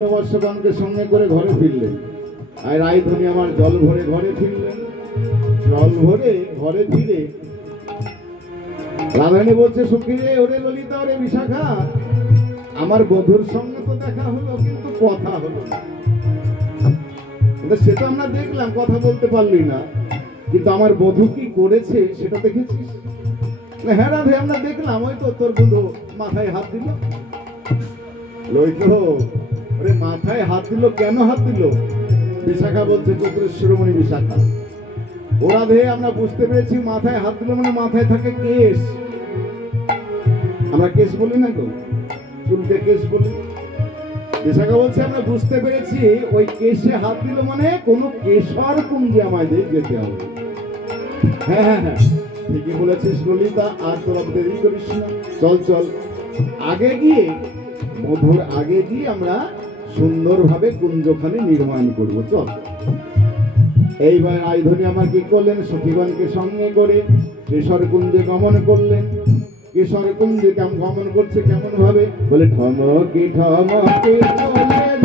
বর্ষগণকে সঙ্গে করে ঘরে ফিরলেন। আর রায়ধনী আমার জল ভরে ঘরে ফিরলেন। জল ভরে ঘরে ফিরে রাধারানী বলছে, সখী রে, ওরে ললিতা, ওরে বিশাখা, আমার বধূর সঙ্গে তো দেখা হলো, কিন্তু কথা হলো না। সেটা আমরা দেখলাম, কথা বলতে পারলি না, কিন্তু আমার বধূ কি করেছে সেটা দেখেছিস? হ্যাঁ রাধে, আমরা দেখলাম, ওই তো তোর বন্ধু মাথায় হাত দিল। ওরে মাথায় হাত দিল, কেন হাত দিল? বিশাখা বলছে, চতুরেশ্বরমণি বিশাখা, ওরা ধে আমরা বুঝতে পেরেছি মাথায় হাত দিল মানে মাথায় থাকে কেশ। আমরা কেশ বলি না, তো চুলকে কেশ বলি। বিশাখা বলছে, আমরা বুঝতে পেরেছি ওই কেশে হাত দিল মানে কোন কেশর কুঞ্জে আমায় যেতে হবে। হ্যাঁ হ্যাঁ হ্যাঁ, ঠিকই বলেছিস ললিতা, আর তোরা দেরি করিস না, চল চল আগে গিয়ে, মধুর আগে গিয়ে আমরা সুন্দরভাবে কুঞ্জখানি নির্মাণ করব, চল। এইবার রায়ধনী আমার কি করলেন, সখীগণকে সঙ্গে করে কেশর কুঞ্জে গমন করলেন। কেশর কুঞ্জে গমন করছে কেমন ভাবে? বলে, ঠমকে ঠমকে চলে যায়,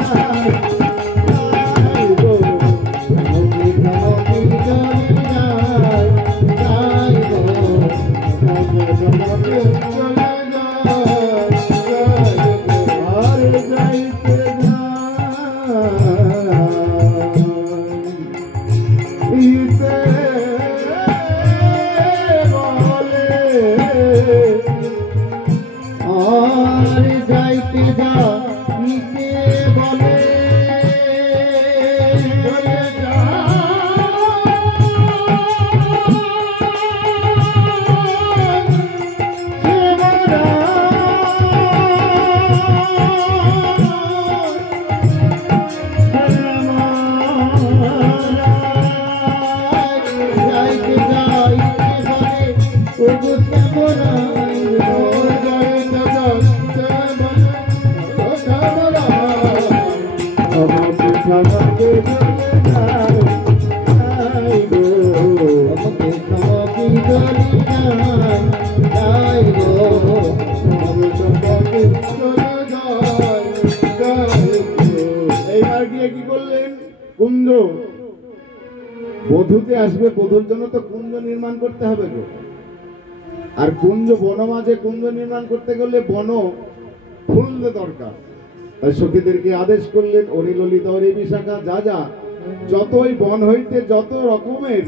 কুঞ্জ বধূতে আসবে, বধূর জন্য তো কুঞ্জ নির্মাণ করতে হবে গো। আর কুঞ্জ বনমাঝে কুঞ্জ নির্মাণ করতে গেলে বন ফুল দরকার। তাই সখীদেরকে আদেশ করলেন, ওরে ললিতা, ওরে বিশাখা, যা যা যতই বন হইতে যত রকমের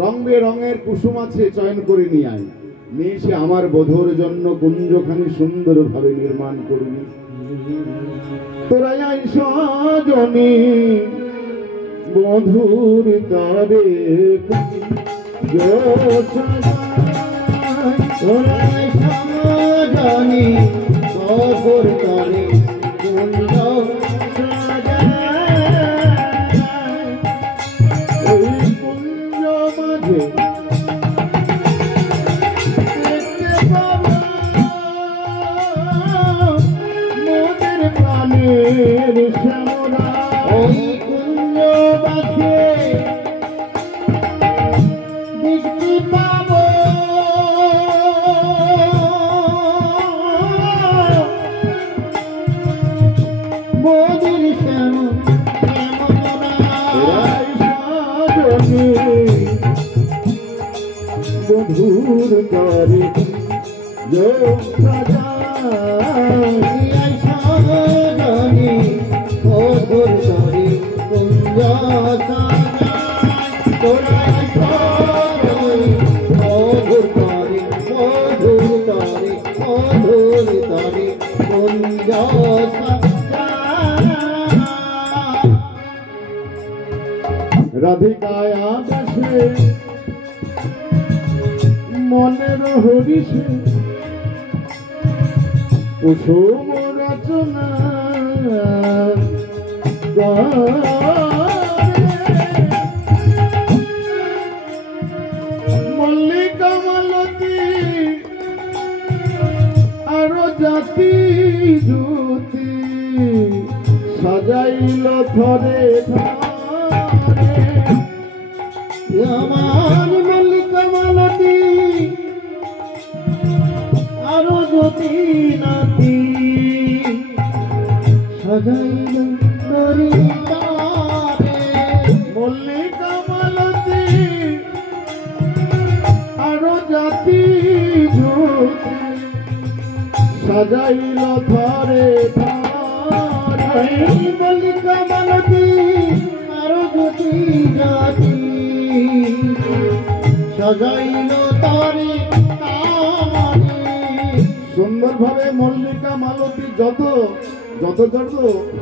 রং বেরঙের কুসুম আছে চয়ন করে নিয়ে আয়, নিয়ে এসে আমার বধূর জন্য কুঞ্জখানি সুন্দরভাবে নির্মাণ করবি। তোরা আইস জনি বধুর তারে জানি বধুর তারে কুঞ্জ ওই কুঞ্জ মাঝে দেখতে পাবো মোদের প্রাণের শ্যামরা। ওই কুঞ্জ মাঝে দেখতে পাবো মোদের বধুর তারে জানি বধুর তারে কুঞ্জ মধুর তারে মধুর তারে মধুর তারে কুঞ্জ রাধিকায় আকাশে মনের হরিষে কুসুম রচনা মল্লিকা মালতী আরো জাতি জ্যোতি সাজাইল ধরে আমার মল্লিকা মালতী আরো যদি নাতি সাজাইল সাজাইল থরে থরে মল্লিকা মালতী আরো যদি জাতি সাজাইল তরে সুন্দরভাবে মল্লিকা মালতী যত যত যত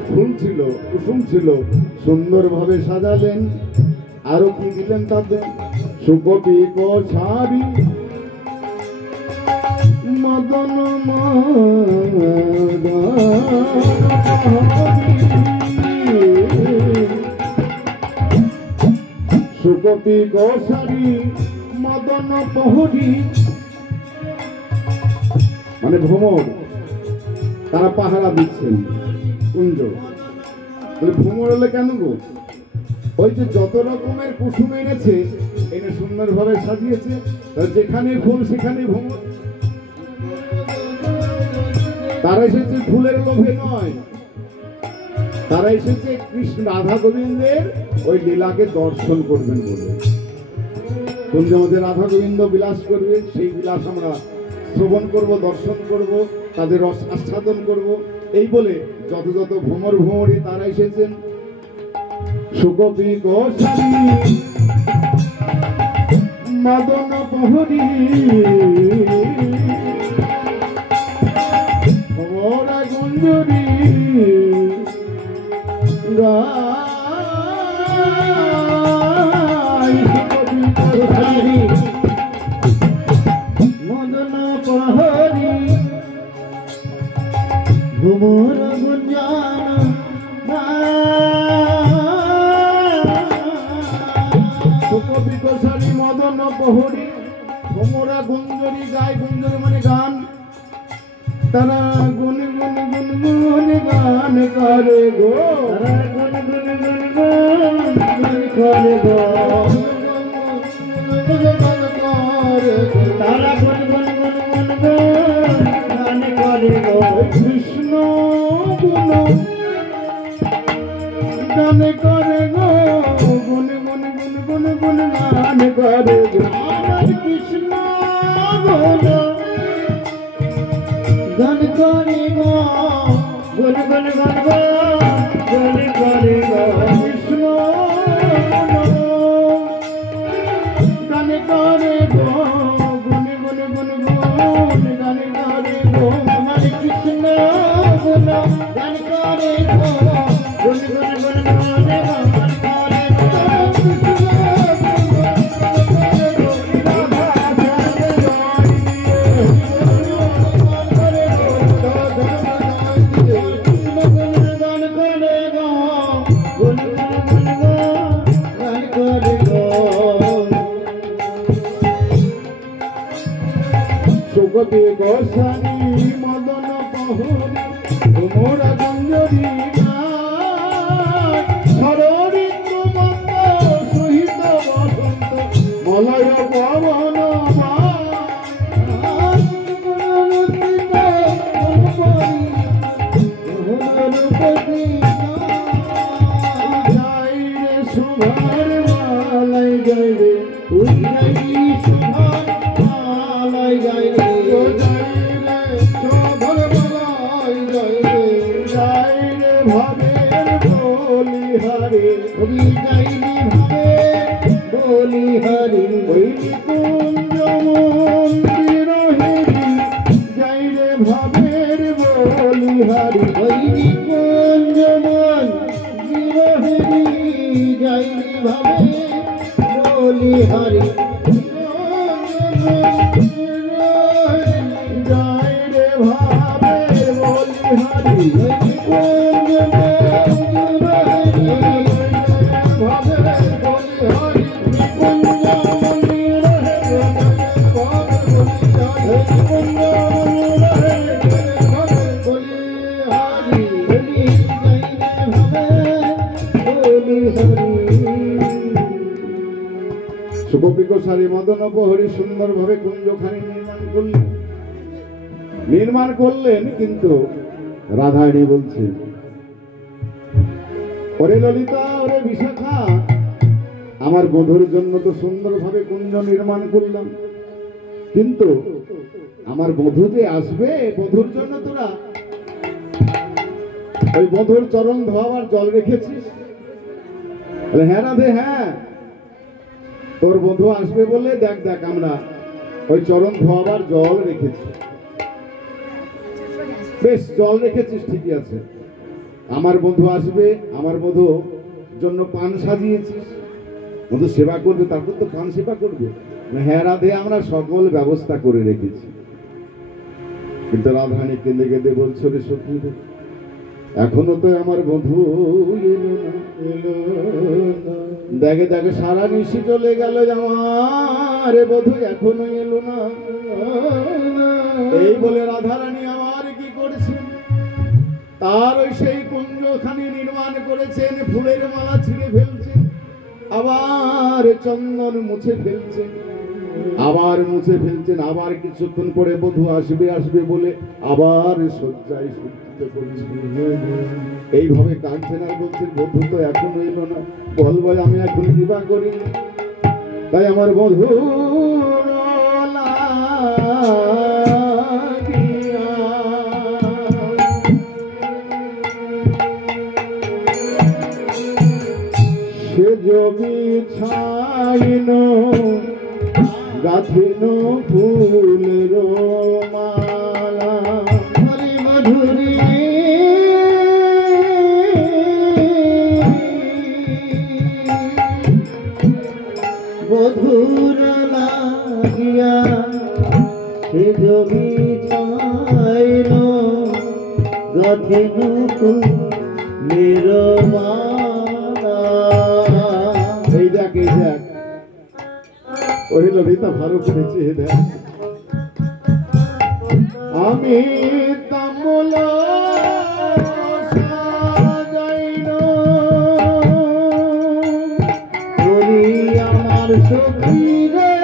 ফুল ছিল কুসুম ছিল সুন্দরভাবে সাজালেন। আরো কি দিলেন তাতে? সুকপি ছাড়ি মদন সুকপি গোসারি মদন প্রহরী মানে ভ্রমর, তারা পাহারা দিচ্ছেন কুঞ্জ। ভ্রমর হলে কেন গো? ওই যে যত রকমের কুসুম এনেছে এনে সুন্দরভাবে সাজিয়েছে, যেখানে ফুল সেখানে ভ্রমর। তারা এসেছে ফুলের লোভে নয়, তারা এসেছে কৃষ্ণ রাধা গোবিন্দের ওই লীলাকে দর্শন করবেন বলে। কুঞ্জে মধ্যে রাধা গোবিন্দ বিলাস করবে, সেই বিলাস আমরা শ্রবণ করব, দর্শন করব, তাদের রস আস্বাদন করব, এই বলে যত যত ভ্রমর ভ্রমরী তারা এসেছেন। সুকপি গোসারি মদন প্রহরী ভ্রমরা গুঞ্জরী গায় সুকপি গোসারি মদন প্রহরী ভ্রমর গুঞ্জন সুকপি গোসারি মদন প্রহরী ভ্রমরা গুঞ্জরী গায়। গুঞ্জরী মানে গান। তারা গুন গুন গুন গুন গান করে গো, তারা গুন গুন গুন গুন গান করে গো, তারা গুন গুন গুন গুন গুন গান করে গো। কৃষ্ণ গুণ গান করে গো, গুন গুন গুন গুন গুন গান করে গো। আমার কৃষ্ণ গুণ গান করে গো, গুন গুন গুন গুন গান করে গো। কৃষ্ণ গান করে গো, গুন গুন গুন গুন গান করে গো। আমার কৃষ্ণ গুণ গান করে গো, গুন গুন গুন গুন গান করে গো। সুকপি গোসারি মদন প্রহরী ভ্রমরা গুঞ্জরী গায়। শরদিন্দু মন্দ সহিত বসন্ত মলয় পবন যাই রে সুভার মালাই যাই রে ওই নাকি সুভার মালাই যায় রে, হরি হরি যাইলি ভাবে বলি হরি। ওই কুঞ্জ মন্দির হেরি যাই রে ভাবের বলি হরি। ওই কুঞ্জ মন্দির হরি যাইলি ভাবে বলি হরি। যাই রে ভাবের বলি হরি। কুঞ্জ সুকপি গোসারি মদন প্রহরী সুন্দরভাবে কুঞ্জখানি নির্মাণ করলেন। কিন্তু রাধারানী বলছে, ওরে ললিতা, ওরে বিশাখা, আমার বধূর জন্য তো সুন্দরভাবে কুঞ্জ নির্মাণ করলাম, কিন্তু আমার বধূ যে আসবে, বধূর জন্য তোরা ওই বধূর চরণ ধোয়াবার জল রেখেছিস? বলে হ্যাঁ রাধে, হ্যাঁ তোর বধূ আসবে বলে দেখ দেখ আমরা ওই চরণ ধোয়াবার জল রেখেছি। বেশ, জল রেখেছিস ঠিকই আছে। আমার বধূ আসবে, আমার বধূ জন্য পান সাজিয়েছিস, বধূ সেবা করবে, তারপর তো পান সেবা করবে। হ্যাঁ রাধে, আমরা সকল ব্যবস্থা করে রেখেছি। কিন্তু রাধারানী কেঁদে কেঁদে বলছো, রে সখী রে, এখনো তো আমার বধূ এলো না। দেখে দেখে সারা নিশি চলে গেল, আমার বধূ এখনো এলো না। এই বলে রাধারানী আমার কি করেছেন, তার ওই সেই কুঞ্জখানি নির্মাণ করেছেন, ফুলের মালা ছিঁড়ে ফেলছেন, আবার চন্দন মুছে ফেলছেন, আবার মুছে ফেলছেন, আবার কিছুক্ষণ পরে বধূ আসবে আসবে বলে আবার শয্যায় সজ্জিত করেছেন। এইভাবে কাঁদছেন আর বলছেন, বধূ তো এখনো এলো না, বল বল আমি এখন বিবাহ করি। তাই আমার বধূ সে জমি ছাইন গাথিন ফুলের মালা, হরি মধুরী বধুর লাগিয়া সে জমি ছাইল গাথিন ফুলের মালা। এই দেখ, এই দেখ, ওই ললিতা ভালো করেছে। দেখ, আমি তাম্বুল সাজাইন, ওরে আমার সখী রে,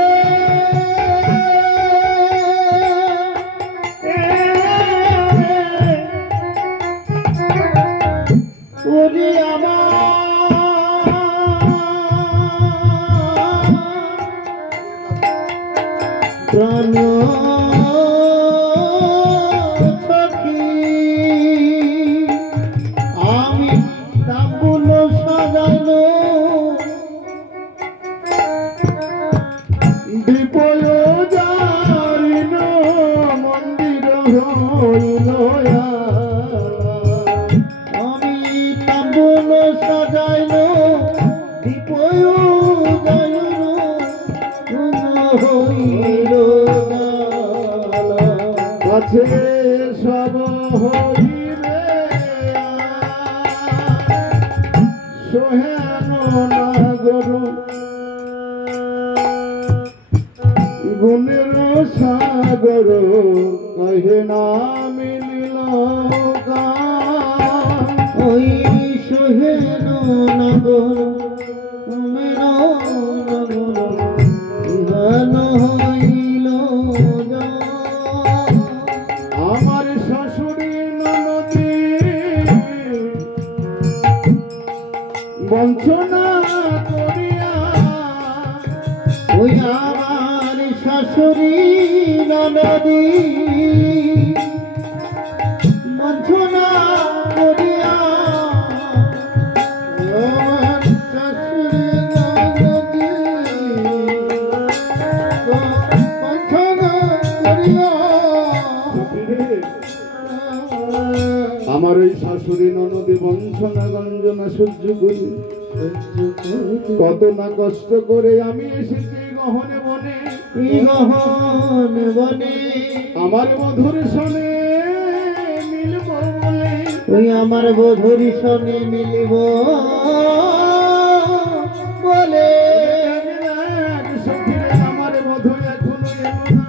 ওরে আমার প্রাণ সখী, আমি তাম্বুল সাজাইল বিপয় জারিন মন্দির হইল, আমি তাম্বুল সাজাইল দীপয় জাইল হইল কাছে সব হইবে সোহেন নাগর, গুণের সাগর কহে না মিলিল গান। ওই সোহেন নগর মেরা নগর ইহান হইল আমার শাশুড়ি ননদী বঞ্চনা করিয়া, ওই আমার শাশুড়ি ননদী বঞ্চনা করিয়া, আমার শাশুড়ি ননদী বঞ্চনা করিয়া। আমার ওই শাশুড়ি ননদী বঞ্চনা গঞ্জনা সহ্য করি, কত না কষ্ট করে আমি এসেছি গহনে বনে, গহন বনে আমার মধুর সনে মিলব বলে, ওই আমার বধুর সনে মিলিব বলে। আমার বধূ এখনো এলো না,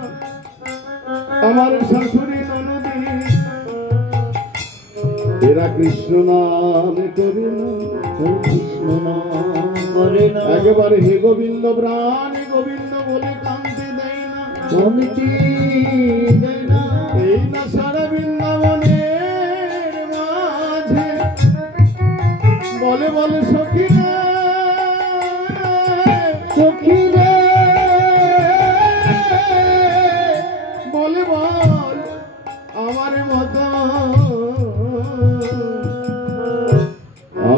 আমার শাশুড়ি ননদী এরা কৃষ্ণ নাম করে না, কৃষ্ণ নাম করে না, একেবারে হে গোবিন্দ প্রাণ গোবিন্দ বলে কান্তি দেয় না, কান্তি দেয় না। এই না সারা বৃন্দাবনের মাঝে বলে বলে সখী রে, সখী রে বলে বলে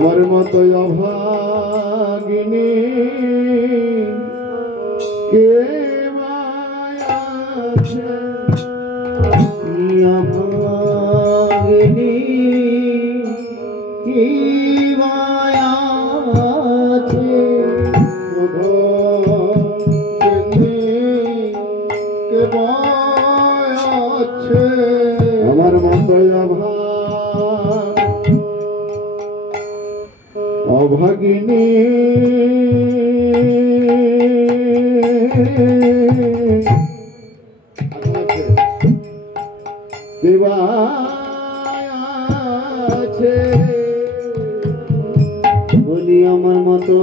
আমার মতো অভাগিনী কে আছে অভাগিনী কি মায়া আছে কে আছে আমার মতো অভাগিনী দেবা আছে বলি আমার মতো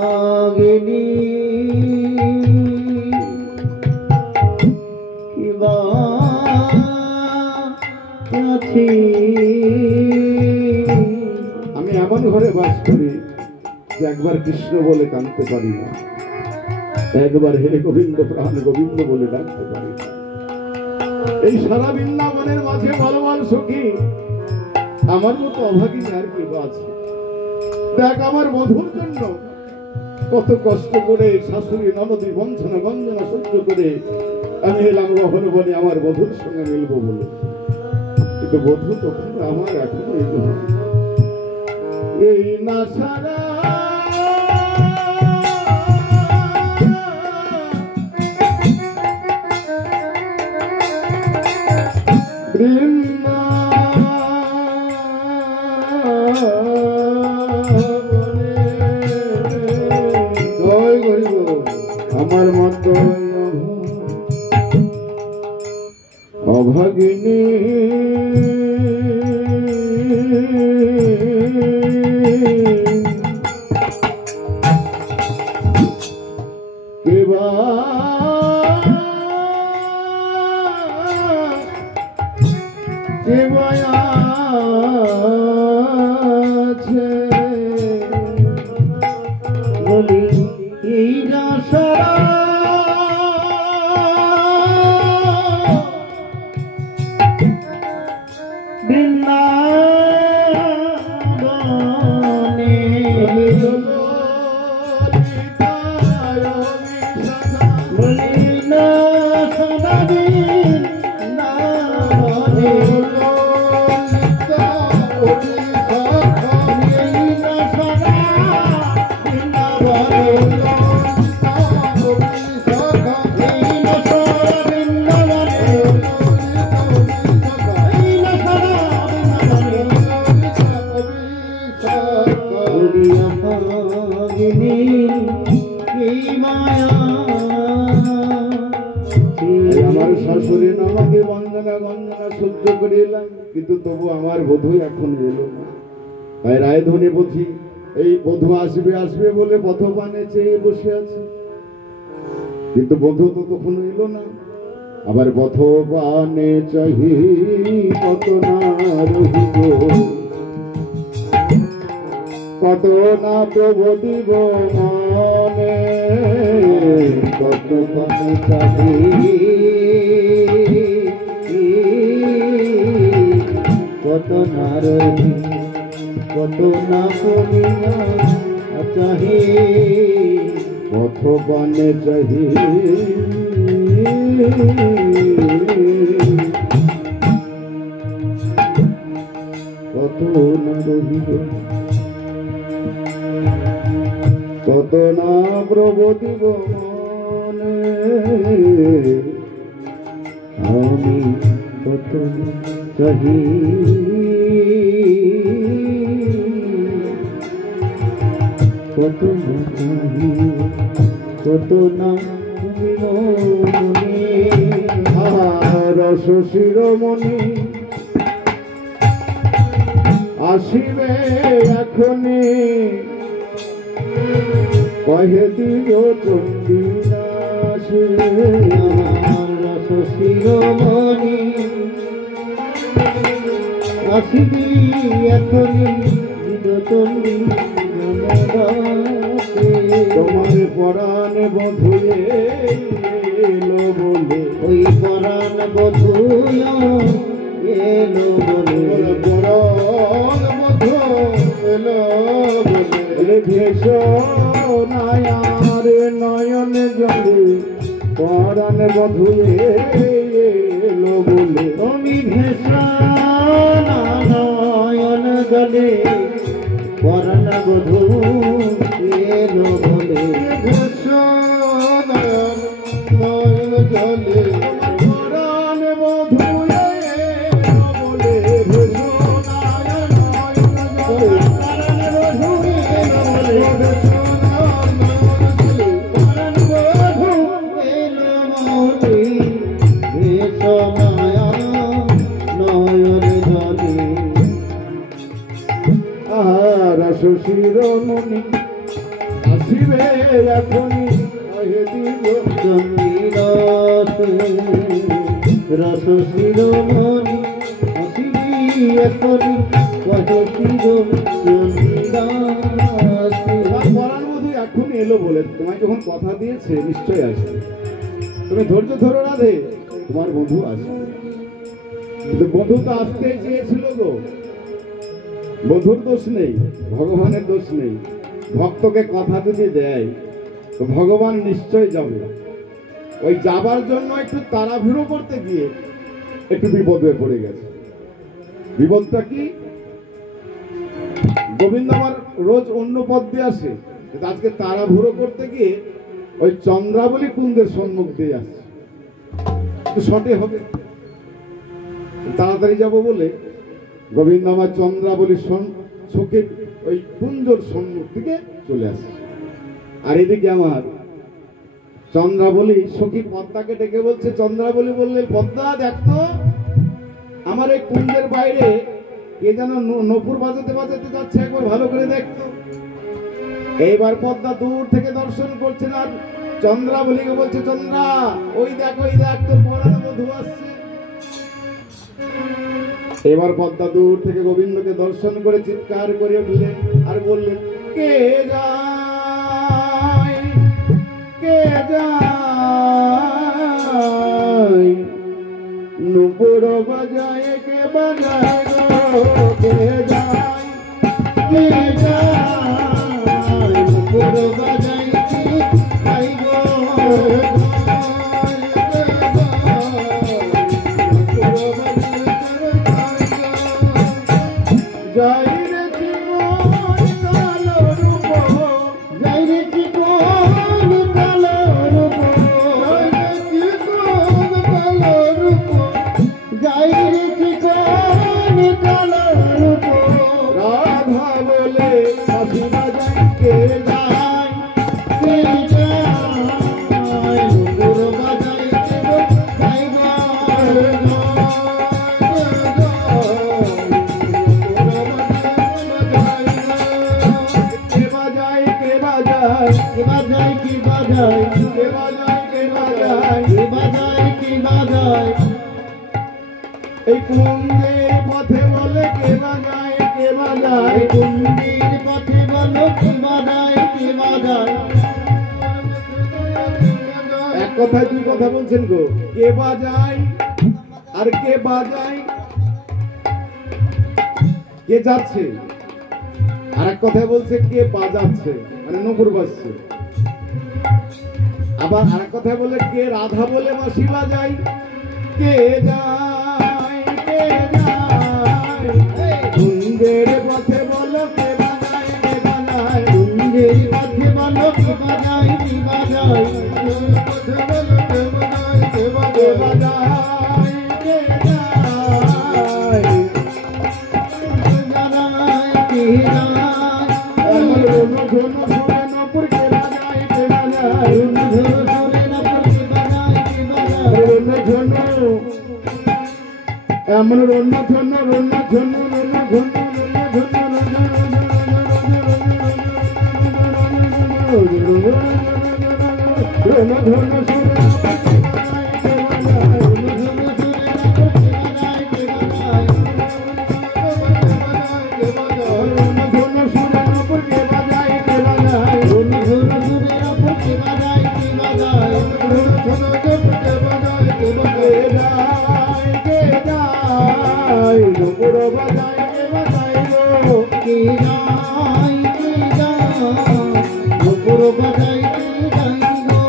অভাগিনী কিবা আছে আমি এমন ঘরে বাস করি যে একবার কৃষ্ণ বলে কাঁদতে পারি না, একবার হে গোবিন্দ প্রাণ গোবিন্দ বলে ডাকতে পারি না। এই সারা বৃন্দাবনের মাঝে বলবান সখী আমার মতো অভাগী আর কি আছে। দেখ আমার মধুর জন্য কত কষ্ট করে শাশুড়ি ননদী বঞ্চনা গঞ্জনা সহ্য করে আমি এলাম গহন বনে আমার বধুর সঙ্গে মিলবো বলে, কিন্তু বধু তখন আমার এখনো এলো না। এই না সারা আমার মতো অভাগিনী আছে বলি এই না সারা বৃন্দাবনে বলি না সারা বৃন্দাবনে আমার শাশুড়ি আমাকে বন্দনা গঞ্জনা সহ্য করে এলাম, কিন্তু তবু আমার বধূ এখন এলো না। তাই রায়ধনী বুঝি এই বধূ আসবে আসবে বলে পথপানে চেয়ে বসে আছে, কিন্তু বধূ তো তখন এলো না। আবার পথপানে চাহি কত না রহিব, কত না প্রবোধিব মনে, কত পানে চাহি কত না রহি কত না করিয়া চাহি পথপানে চাহি কত না রহিব, কত না প্রবোধিব মনে, আমি কত চাহি কত না চাহি কত না মনে। রস শিরোমণি আসিবে এখনি, কহে দিও চণ্ডী নাচে। রস শিরোমণি আসিবি এখনি চণ্ডী তোমার পরাণে বধূ এলো বলে, ওই পরাণ বধূ এলো বলে পরাণ বধূ এলো বলে ভেসো নায়ার নয়ন জলে পরাণ বধু এলো বলে তুমি ভেসো নয়ন জলে পরাণ বধূ এলো বলে ভেসো নয়ন জলে পরাণ বধু এলো বলে ভেসো নায়ার নয়ন জলে পরাণ বধূ এলো বলে ভেসো নয়ন জলে রস শিরোমণি আসিবে এখনি কহে দিব রস শিরোমণি আসিবি এখনি কহে পরাণ বধূ এখন এলো বলে তোমায় যখন কথা দিয়েছে নিশ্চয় আসবে। তুমি ধৈর্য ধরো রাধে, তোমার বন্ধু আসবে। কিন্তু বন্ধু তো আসতেই চেয়েছিল গো। বন্ধুর দোষ নেই, ভগবানের দোষ নেই। ভক্তকে কথা যদি দেয় তো ভগবান নিশ্চয় যাবে। ওই যাবার জন্য একটু তাড়াহুড়ো করতে গিয়ে একটু বিপদে পড়ে গেছে। বিপদটা কি? গোবিন্দ আমার রোজ অন্য পথ দিয়ে আসে, কিন্তু আজকে তাড়াহুড়ো করতে গিয়ে ওই চন্দ্রাবলী কুঞ্জের সম্মুখ দিয়ে আসছে। একটু শর্টে হবে, তাড়াতাড়ি যাব বলে গোবিন্দ আমার চন্দ্রাবলী চোখের ওই কুঞ্জর সম্মুখ থেকে চলে আসছে। আর এদিকে আমার চন্দ্রাবলী সখী পদ্মাকে ডেকে বলছে, চন্দ্রাবলী বললে, পদ্মা দেখতো আমার এই কুঞ্জের বাইরে কে যেন নপুর বাজাতে বাজাতে যাচ্ছে, একবার ভালো করে দেখতো। এইবার পদ্মা দূর থেকে দর্শন করছে না, চন্দ্রাবলীকে বলছে, চন্দ্রা ওই দেখ তোর পরাণ বধূ আসছে। এবার পদ্মা দূর থেকে গোবিন্দকে দর্শন করে চিৎকার করে উঠলেন আর বললেন, কে যায় নুপুর বাজায়, কে বাজায় কে যায় নুপুর বাজাই যাই রে জীবন কালো রূপ, যাই রে জীবন কালো রূপ, যাই রে জীবন কালো রূপ, রাধা বলে হাসি বাজাই, কে যায় নুপুর বাজাই কে বাজায় কে বাজায় কি বাজাই কি বাজাই কে বাজায় কে বাজায় কি বাজাই কি বাজাই এই কুঞ্জের পথে বলে, কে বাজায় কে বাজায় কুন্দির পথে বলো কি বাজাই কি বাজাই এক কথায় দুই কথা বলছেন গো। কে বাজায় আর কে বাজায়, কে যাচ্ছে, আর এক কথায় বলছে কে বাজাচ্ছে, মানে নকুর বাজছে। আবার আর এক কথায় বলে কে রাধা বলে বাঁশি বাজায়, কে যায় কে যায় কুঞ্জের পথে বলো, কে বাজায় কে বাজায় কুন্দির পথে বলো কি বাজাই কি বাজাই কে বাজায় কে যায় জানাই কি জানাই আমার রোনো ঝোনো সুরে নপুর, কে বাজায় কে বাজায় ধরে না কি বাজাই কি বাজাই রোনো ঝোনো, এমন রোনো ঝোনো রোনো ঝোনো রোনো ঝোনো রোনো ঝোনো সুরে কে বাজাইতে যাইতে যাই নুপুর বাজাইতে যাই গো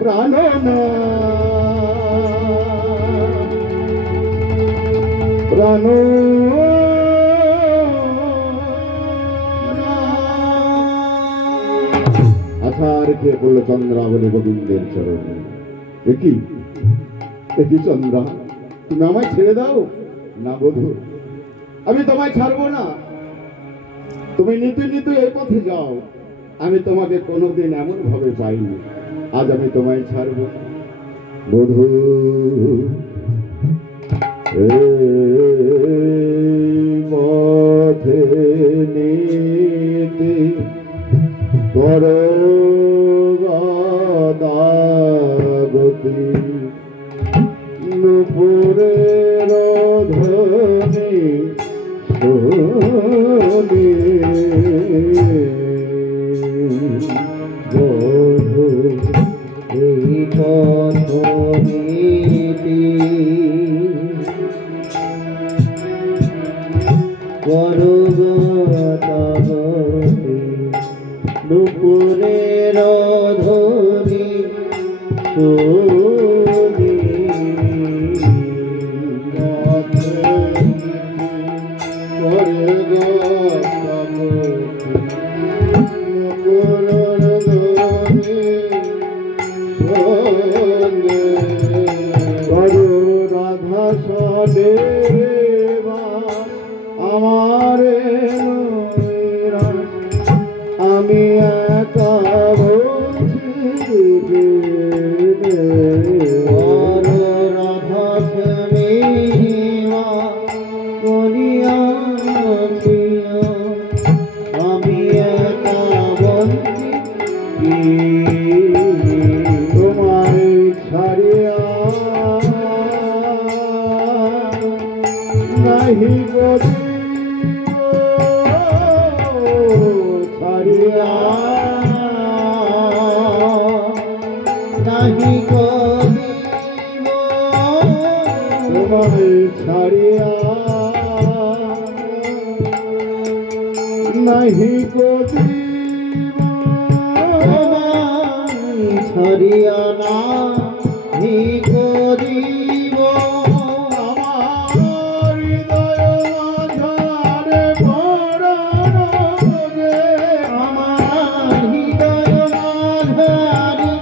প্রাণনা প্রাণ আছার খেয়ে পড়লো চন্দ্রাবলী গোবিন্দের চরণে। একই একই চন্দ্রা, তুমি আমায় ছেড়ে দাও না বধূ, আমি তোমায় ছাড়বো না। তুমি নিতে নিতে এই পথে যাও, আমি তোমাকে কোনোদিন এমন ভাবে পাইনি, আজ আমি তোমায় ছাড়বো না বধূ। পথে নিতে পরগতি নুপুরের ধ্বনি শোনে বধূ এই পথ নিতে পরগতি নুপুরের ধ্বনি শোনে রাধা সদে আমার আমি একা বলছি রাধা প্রেমীমা বলিয়াছি আমি একা বলছি তোমায় ছাড়িয়া নাহি গতি ছাড়িয়া নাহি করিব তোমায় ছাড়িয়া নাহি গতি ছড়িয়া নাহি করিব আমার হৃদয় মাঝারে পরাণ যে আমার হৃদয় মাঝারি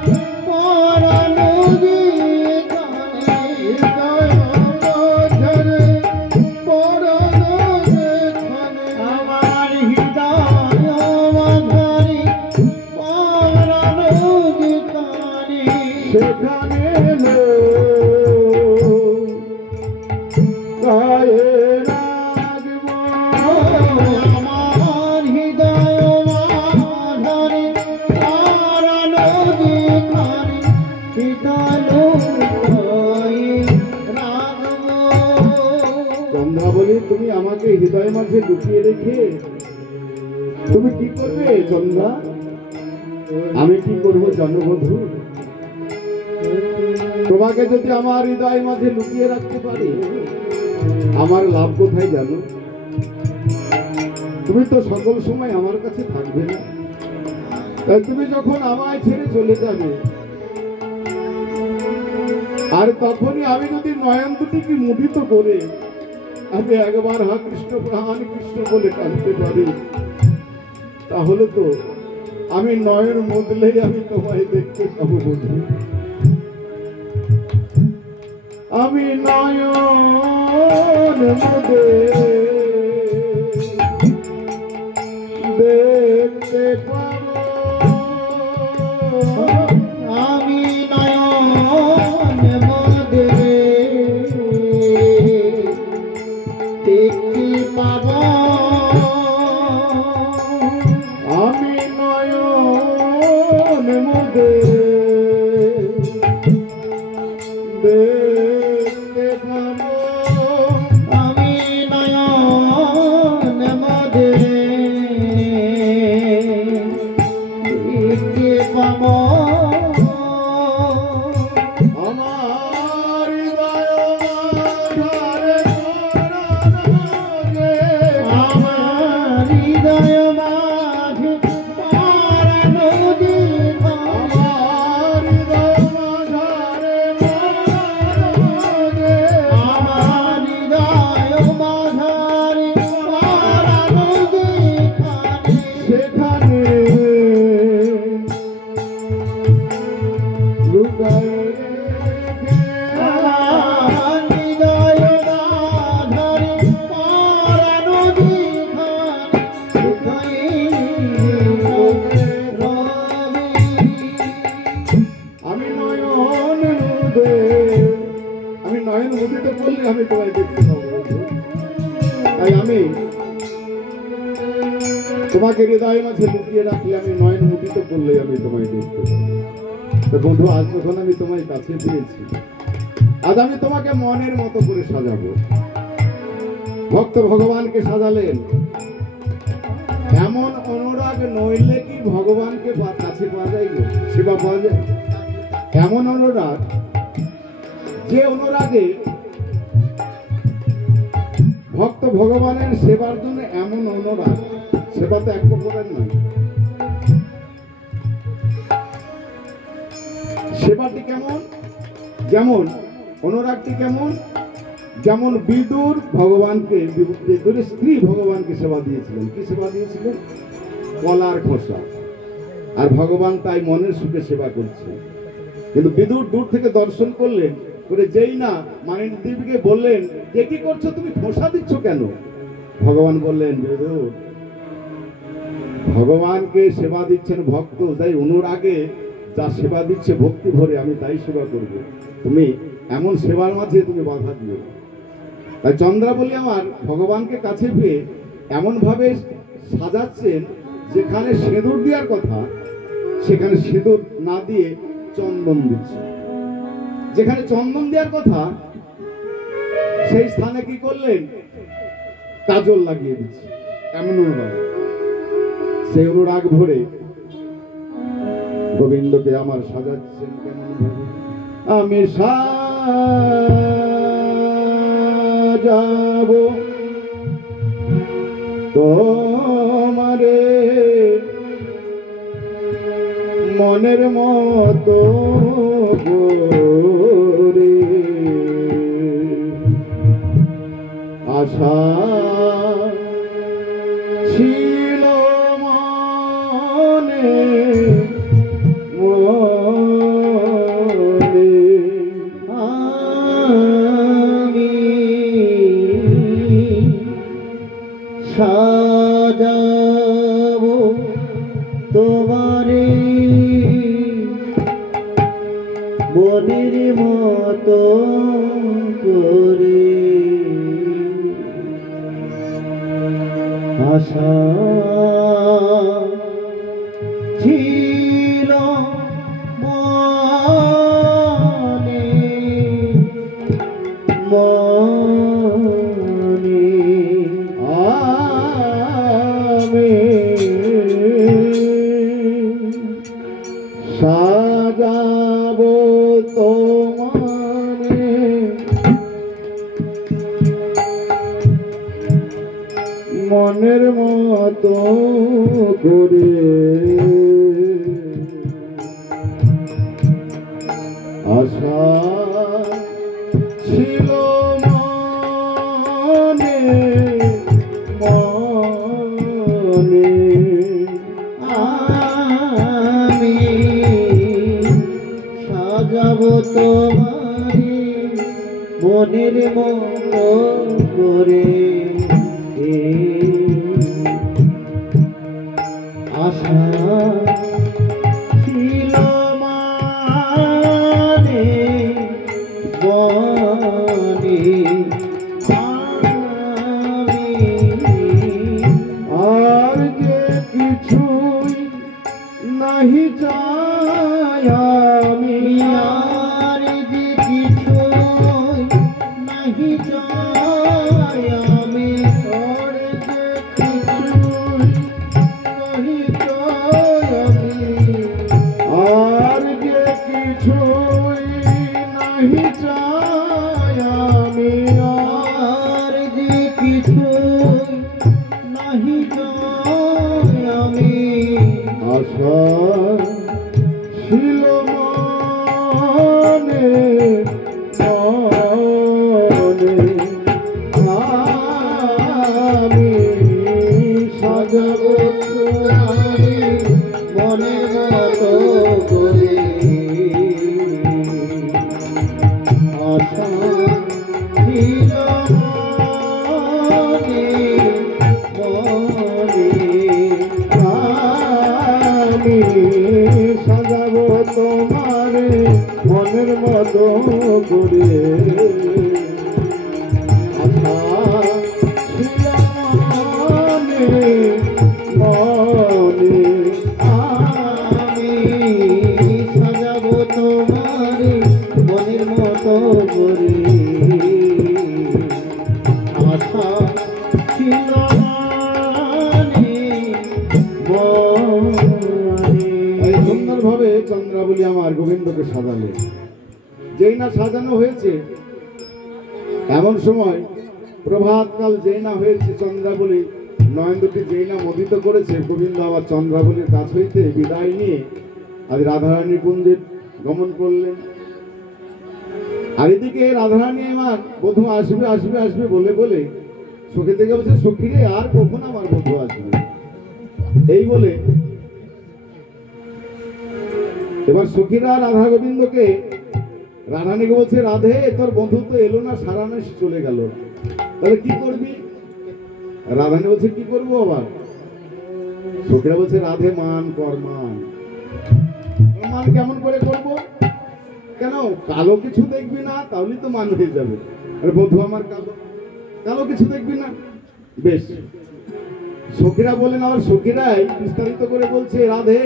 পরাণ যেখানে হৃদয় মাঝারে পরাণ যেখানে আমার হৃদয় মাঝারি পরাণ যেখানে সেখানে গায়ে রাখব আমার হৃদয় মাঝারি পরাণ যেখানে হৃদয় রাখব চন্দ্রাবলী, তুমি আমাকে হৃদয় মাঝে লুকিয়ে রেখে তুমি কি করবে চন্দ্রা? আমি কি করবো জনবধূ? তোমাকে যদি আমার হৃদয় মাঝে লুকিয়ে রাখতে পারি, আমার লাভ কোথায় জানো? তুমি তো সকল সময় আমার কাছে থাকবে না। তাই তুমি যখন আমায় ছেড়ে চলে যাবে, আর তখনই আমি যদি নয়ন দুটিকে মুঠিত করে আমি একবার হা কৃষ্ণ প্রাণ কৃষ্ণ বলে কাঁদতে পারি, তাহলে তো আমি নয়ন মুদলেই আমি তোমায় দেখতে পাবো বন্ধু। আমি নয়ন মুদে দেখতে পাবো, আমি নয়ন মদে দেখতে পাব আমি নয়ন মুদে দেখতে পাবো, আমি নয়ন মদে দেখতে পাব আমার হৃদয় মাঝারে পরাণ যে আমার হৃদয় মাঝে পরাণ দিঘা আমার হৃদয় মাঝারে মনে আমার হৃদয় মাঝারে পরাণ দিঘা সেখানে লুকায় আমার হৃদয় মাঝারে পরাণ দিঘা আমি নয়ন মুদিত করলে আমি তোমায় দেখতে পাবো। তাই আমি তোমাকে হৃদয় মাঝে লুকিয়ে রাখলে, আমি নয়ন মুদিত করলে আমি তোমায় দেখতে পাবো। তো বন্ধু, আজ যখন আমি তোমায় কাছে পেয়েছি, আজ আমি তোমাকে মনের মতো করে সাজাবো। ভক্ত ভগবানকে সাজালেন, এমন অনুরাগ নইলে কি ভগবানকে কাছে পাওয়া যায়, সেবা পাওয়া যায়? এমন অনুরাগ, যে অনুরাগে ভক্ত ভগবানের সেবার জন্য এমন অনুরাগ, সেবা তো এক প্রকারের নয়। সেবাটি কেমন, যেমন অনুরাগটি কেমন, যেমন বিদুর ভগবানকে, বিদুরের স্ত্রী ভগবানকে সেবা দিয়েছিলেন। কি সেবা দিয়েছিলেন? কলার খোসা। আর ভগবান তাই মনের সুখে সেবা করছে। কিন্তু বিদুর দূর থেকে দর্শন করলেন, করে যেই না মানিনী দেবীকে বললেন যে কি করছো, তুমি খোসা দিচ্ছ কেন? ভগবান বললেন, বিদুর, ভগবানকে সেবা দিচ্ছেন ভক্ত, তাই অনুরাগে যা সেবা দিচ্ছে ভক্তি ভরে, আমি তাই সেবা করব। তুমি এমন সেবার মাঝে তুমি বাধা দিও। তাই চন্দ্রাবলী আমার ভগবানকে কাছে পেয়ে এমন ভাবে সাজাচ্ছেন, যেখানে সিঁদুর দেওয়ার কথা সেখানে সিঁদুর না দিয়ে চন্দন দিচ্ছে, যেখানে চন্দন দেওয়ার কথা সেই স্থানে কি করলেন? কাজল লাগিয়ে দিচ্ছে। এমন অনুরাগ, সেই অনুরাগ ভরে গোবিন্দকে আমার সাজাচ্ছেন কেমন ভাবে? আমি সাজাবো তোমারে মনের মতো করে, আশা ছিল মনে মনে, আমি সাজাবো তোমারে মনের মতো করে, আশা ছিল মনে মনে, আমি সাজাবো তোমারে মনের মতো করে, আশা ছিল মনে মনে, আমি সাজাবো তোমারে মনের মতো করে, আশা ছিল মানে বনে, আর যে কিছুই নাহি চাই আমি, আর যে কিছুই নাহি চাই আমি, আর যে কিছুই নাহি চাই নাহি তো আমি আশা ছিল মনে মনে আমি সাজাবো তোমারি মনের মতো করে আশা ছিল মনে মনে আমি সাজাবো তোমার মনের মতো করে আশা ছিল মনে মনে আমি সাজাবো তোমার মনের মতো করে আশা ছিল এই সুন্দরভাবে চন্দ্রাবলী আমার গোবিন্দকে সাজালে, যেই না সাজানো হয়েছে এমন সময় প্রভাতকাল যেই না হয়েছে চন্দ্রাবলী নয়ন দুটি যেই না মোদিত করেছে, গোবিন্দ আবার চন্দ্রাবলীর কাছ হইতে বিদায় নিয়ে আজ রাধারানী কুঞ্জে গমন করলেন। আর এদিকে রাধারানী আমার বধূ আসবে আসবে আসবে বলে বলে সখী থেকে বলছে, সখী রে আর কখন আমার বধূ আসবে, এই বলে এবার সখীরা রাধা গোবিন্দকে রাধারানীকে বলছে, রাধে তোর বন্ধু তো এলো না, সারা মাস চলে গেল, তাহলে কি করবি? রাধারানী বলছে, কি করবো আবার? সখীরা বলছে, রাধে মান কর মান। মান কেমন করে করব? কেন কালো কিছু দেখবি না, তাহলে তো মান হয়ে যাবে। আরে বন্ধু আমার কালো, কালো কিছু দেখবি না, বেশ। সখীরা বলেন, আবার সখীরাই বিস্তারিত করে বলছে, রাধে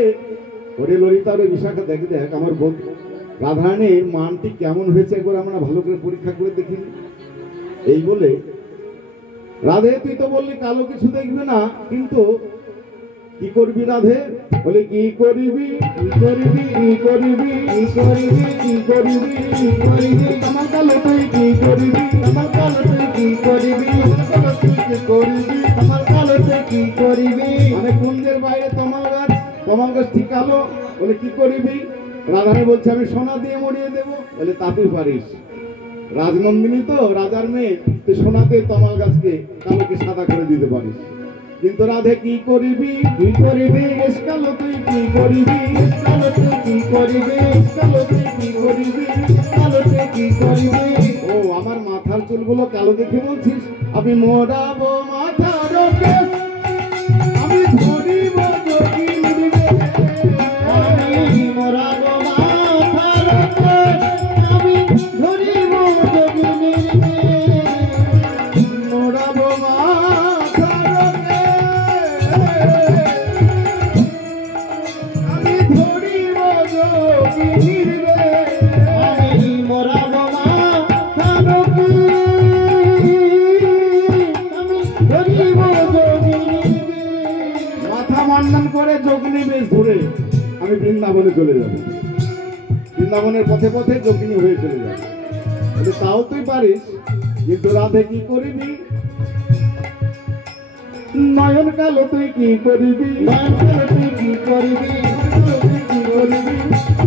ওরে ললিতা ওরে বিশাখা দেখ দেখ আমার বন্ধু রাধারানীর মানটি কেমন হয়েছে, একবার আমরা ভালো করে পরীক্ষা করে দেখিনি। এই বলে রাধে তুই তো বললি কালো কিছু দেখবে না, কিন্তু কি করবি রাধে? বলে কি করবি কি করবি কি করবি কি করবি কি করবি কি করবি আমার কালো তুই কি করবি আমার কালো তুই কি করবি তুই কি করবি আমার কালো তুই কি করবি মানে কুঞ্জের বাইরে তমাল গাছটি কালো, বলে কি করবি? রাধারানী বলছে, আমি সোনা দিয়ে মরিয়ে দেবো। বলে তা তুই পারিস, রাজনন্দিনী তো রাজার মেয়ে, তুই সোনাতে তমাল গাছকে কালোকে সাদা করে দিতে পারিস। কিন্তু রাধে কি করবি কি করবি কালো তুই কি করবি কালো তুই কি করবি কালো তুই কি করবি কালো তুই কি করবি ও আমার মাথার চুলগুলো কালো দেখে বলছিস? আমি মোড়াবো মাথার কেশ, আমি ধরিব যোগিনীর বেশ। আমি মোরাবো মাথার কেশ, আমি ধরিব যোগিনীর বেশ। মোড়াবো মাথার কেশ, আমি ধরিব যোগিনীর বেশ। আমি মোরাবো মাথার কেশ, আমি ধরিব যোগিনীর বেশ। মাথা মন্ডন করে যোগিনী বেশ ধরে আমি বৃন্দাবনে চলে যাব, বৃন্দাবনের পথে পথে যোগিনী হয়ে চলে যাব। বলে, তাও তুই পারিস, কিন্তু রাধে কি করবি? নয়ন কালো তুই কি করবি নয়ন কালো তুই কি করবি তুই কি করবি?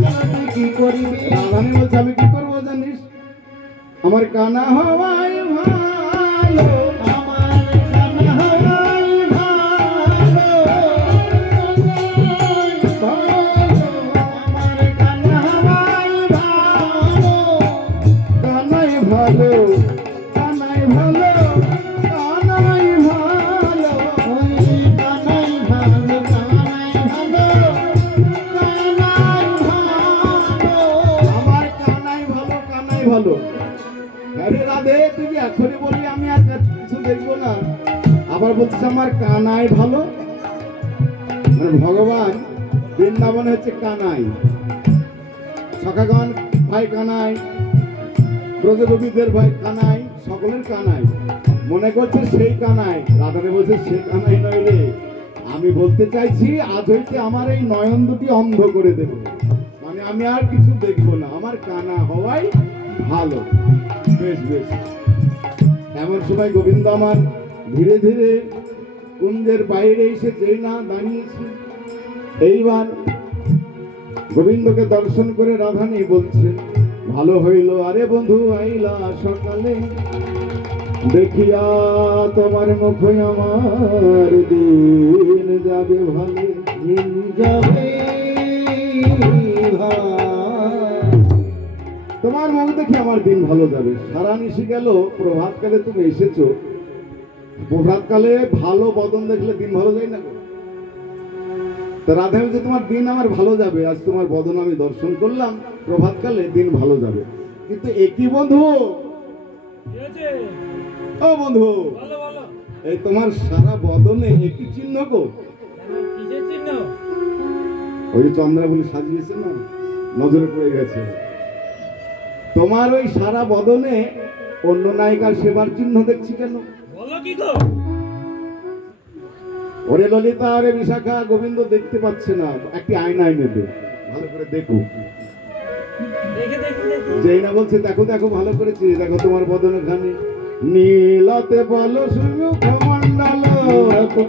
কালো তুই কি করবি রাধারানী বলছে, আমি কি করবো জানিস? আমার কানা হওয়াই ভালো, আমার কান্না হওয়াই ভালো, আমার কান্না হওয়াই ভালো, কানাই ভালো, কানাই ভালো, কানাই ভালো। ওই কানাই ভালো, কানাই ভালো, কানাই ভালো। আমার কানাই ভালো, কানাই ভালো। আরে রাধে তুই কি এখনই বললি আমি আর কিছু দেখবো না, আবার বলছিস আমার কানাই ভালো? মানে ভগবান বৃন্দাবনে হচ্ছে কানাই, সখাগণ ভাই কানাই, ব্রজগোপীদের ভাই কানাই, সকলের কানাই। মনে করছে সেই কানাই, রাধারে বলছে সে কানাই নয় রে, আমি বলতে চাইছি আজ হইতে আমার এই নয়ন দুটি অন্ধ করে দেব, মানে আমি আর কিছু দেখবো না, আমার কানা হওয়াই ভালো। বেশ বেশ। এমন সময় গোবিন্দ আমার ধীরে ধীরে কুঞ্জের বাইরে এসে যেই না দাঁড়িয়েছে, এইবার গোবিন্দকে দর্শন করে রাধানী বলছে, ভালো হইল আরে বন্ধু আইলা সকালে, দেখিয়া তোমার মুখ আমার দিন যাবে ভালো, দিন যাবে তোমার মুখ দেখে আমার দিন ভালো যাবে। সারা নিশি গেল, প্রভাতকালে তুমি এসেছো, প্রভাতকালে ভালো বদন দেখলে দিন ভালো যায় না? তা রাধা বলছে তোমার দিন আমার ভালো যাবে, আজ তোমার বদন আমি দর্শন করলাম, প্রভাতকালে দিন ভালো যাবে। কিন্তু একই বন্ধু, ও বন্ধু, এই তোমার সারা বদনে একই চিহ্ন গো, ওই চন্দ্রা বলে সাজিয়েছে না, নজরে পড়ে গেছে। তোমার ওই সারা বদনে অন্য নায়িকার সেবার চিহ্ন দেখছি কেন? ওরে ললিতা, ওরে বিশাখা, গোবিন্দ দেখতে পাচ্ছে না, একটি আয়নায় নেবে, ভালো করে দেখো। যেই না বলছে দেখো দেখো ভালো করে চেয়ে দেখো তোমার বদনে খানি, নীলতে বলো সুমুখ মণ্ডল,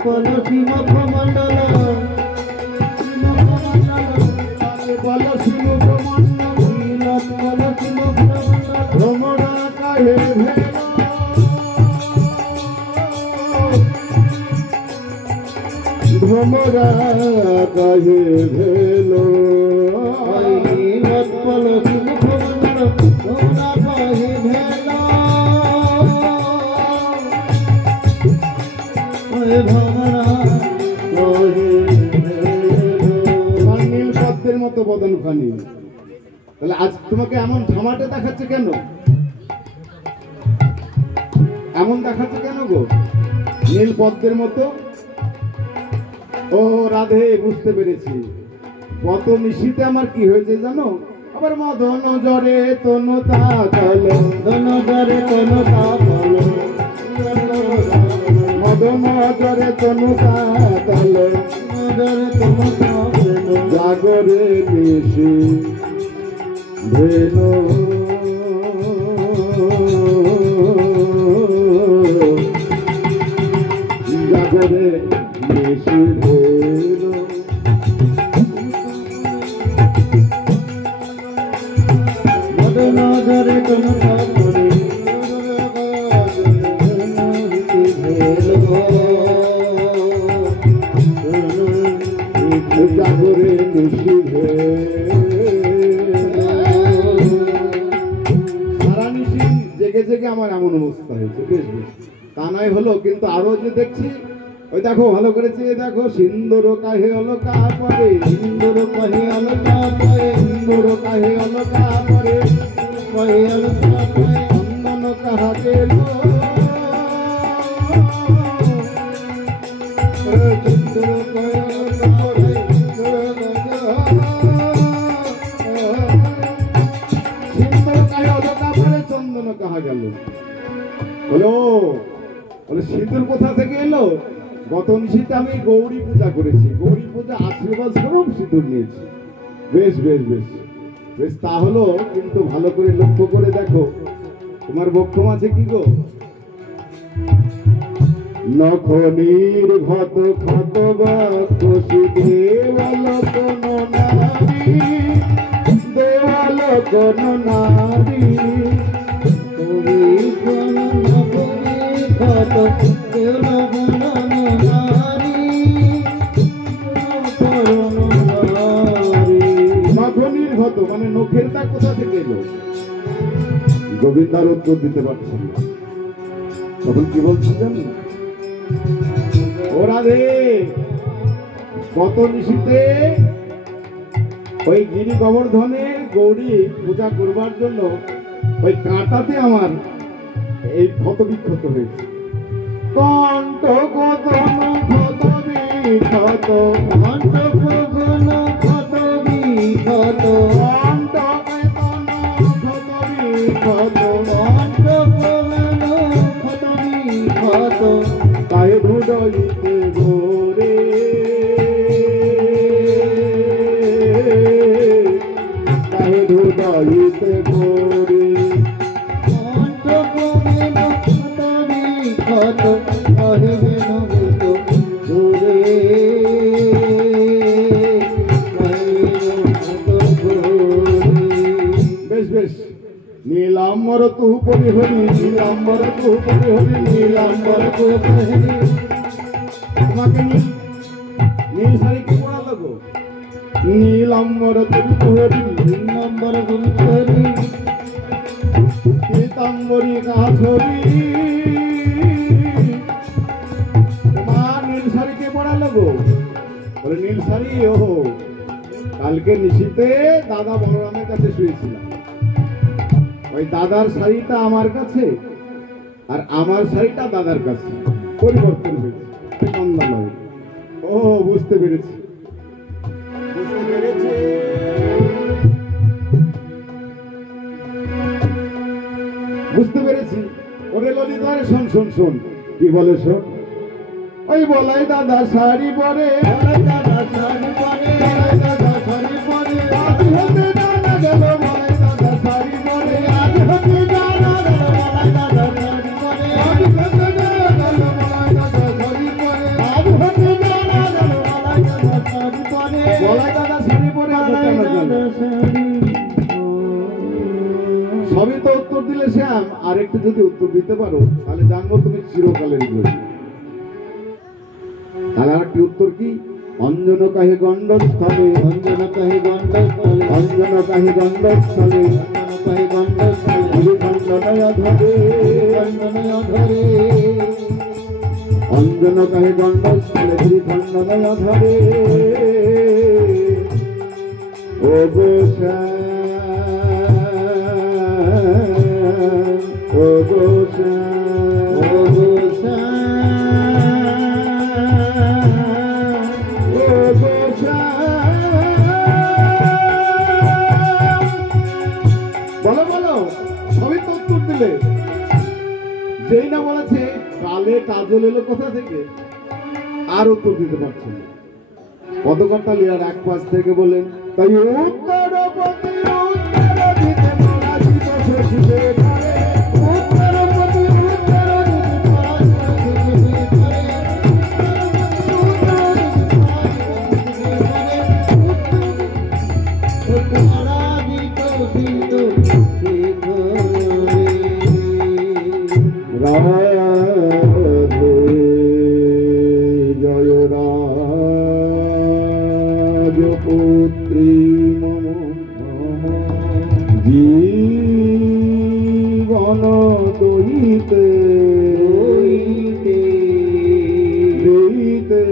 বলো শিমুখ মণ্ডল, বলো সুমুখ মণ্ডল, বলো শিমুখ মণ্ডল, ভ্রমরা কাহে ভেল, ভ্রমরা কাহে ভেল, বলো শিমুখ মণ্ডল, ভ্রমরা কাহে ভেল, নীল পদ্মের মতো বদন খানি। তাহলে আজ তোমাকে এমন ঝামাটে দেখাচ্ছে কেন? এমন দেখাচ্ছে কেন গো? নীল পদ্মের মতো। ও রাধে, বুঝতে পেরেছি, কত মিশিতে আমার কি হয়েছে জানো? আবার মদন জরে তনু তাকাল, ধন জরে তনু তাকাল, মদন জরে তনু তাকাল, জরে তনু তাকাল, জাগরে নিশি ভেলো, জাগরে নিশি ভেলো, মদন জরে তনু তাকাল, জাগরে নিশি সারা নিশি জেগে জেগে আমার এমন অবস্থা হয়েছে। বেশ বেশ, তা নয় হলো, কিন্তু আরো যে দেখছি, ওই দেখো ভালো করে চেয়ে দেখো, সিন্দুর কাহে অলকা করে, সিন্দুর কাহে অলকা পরে, সিন্দুর কাহে অলকা করে, কাহে অলকা পরে, চন্দন কাহা গেল, সিন্দুর কাহে অলকা পরে, সিন্দুর কাহে অলকা করে, চন্দন কাহা গেল। হলো বলে সিঁদুর কোথা থেকে এলো? গত নিশীতে আমি গৌরী পূজা করেছি, গৌরী পূজা আশীর্বাদ স্বরূপ সিঁদুর নিয়েছি। বেশ বেশ বেশ বেশ, তা হলো, কিন্তু ভালো করে লক্ষ্য করে দেখো, তোমার বক্ষ মাঝে কি গো? নখনির ঘত ক্ষত বাকি দেওয়াল কোন নারী, দেওয়াল কোন নারী, তুমি কোন নবী কত কেন বননারী, করুণারী। নখনির ঘত মানে নখের দাগ কোথা থেকে এলো? গোবিন্দার উত্তর দিতে পারছেন না। তখন কি বলছেন জানেন? ও রাধে, গত নিশীতে ওই গিরি গোবর্ধনে গৌরী পূজা করবার জন্য ওই কাঁটাতে আমার এই ক্ষত বিক্ষত হয়েছে। কণ্ঠ কতন ক্ষত বিক্ষত, কণ্ঠ গগন ক্ষত বিক্ষত, কণ্ঠ কতন ক্ষত বিক্ষত, কণ্ঠ গগন ক্ষত বিক্ষত, তাই হৃদয়তে ভোরে, তাই হৃদয়তে ভোরে, কণ্ঠ গগন ক্ষত বিক্ষত, কহে নবত নীলাম্বর তু পরিহরি নীলাম্বর তু পরিহরি নীলাম্বর তু পরিহরি। তোমাকে নীল শাড়ি কে পরালো গো? নীলাম্বর তু পরিহরি নীলাম্বর তু পরিহরি পীতাম্বরী কাছরি। তোমার নীল শাড়ি কে পরালো গো? বলে নীল শাড়ি ও কালকে নিশীতে দাদা বলরামের কাছে শুয়েছিলাম, ওই দাদার শাড়িটা আমার কাছে আর আমার শাড়িটা দাদার কাছে পরিবর্তন হয়েছে। ও বুঝতে পেরেছি, বুঝতে পেরেছি। বুঝতে পেরেছি। ওরে ললিতা শোন শোন শোন কি বলে শোন। ওই বলাই দাদা শাড়ি পরে, দাদা শাড়ি পরে, দাদা শাড়ি পরে, আজ হতে জানা গেল বলাই দাদা শাড়ি পরে, আজ হতে জানা গেল বলাই দাদা শাড়ি পরে, আজ হতে জানা গেল বলাই দাদা শাড়ি পরে, আজ হতে জানা গেল বলাই দাদা শাড়ি পরে, বলাই দাদা শাড়ি পরে, বলাই দাদা শাড়ি। সবই তো উত্তর দিলে শ্যাম, আর একটু যদি উত্তর দিতে পারো তাহলে জানবো তুমি চিরকালের যোগী। তাহলে আর কি উত্তর কি? অঞ্জন কাহে গণ্ডস্থলে, অঞ্জন কাহে গণ্ডস্থলে, অঞ্জন কাহে গণ্ডস্থলে, অঞ্জন কাহে গণ্ডস্থলে, শ্রীখণ্ডনয় ধরে, খণ্ডনয় ধরে, অঞ্জন কাহে গণ্ডস্থলে, শ্রীখণ্ডনয় ধরে। ও গোসা, ও গোসা, ও গোসা, বলো বলো সবই তো উত্তর দিলে। যেই না বলেছে কালে কাজল এলো কোথা থেকে, আর উত্তর দিতে পারছে না। পদকর্তা লিয়ার এক পাশ থেকে বলেন, তাই উত্তরপতি উত্তর দিতে মারা দিবসে শিবে ধরে, উত্তরপতি উত্তর দিতে মারা দিবসে শিবে ধরে, রাধে জয় রাজপুত্রী মম জীবন দইতে দইতে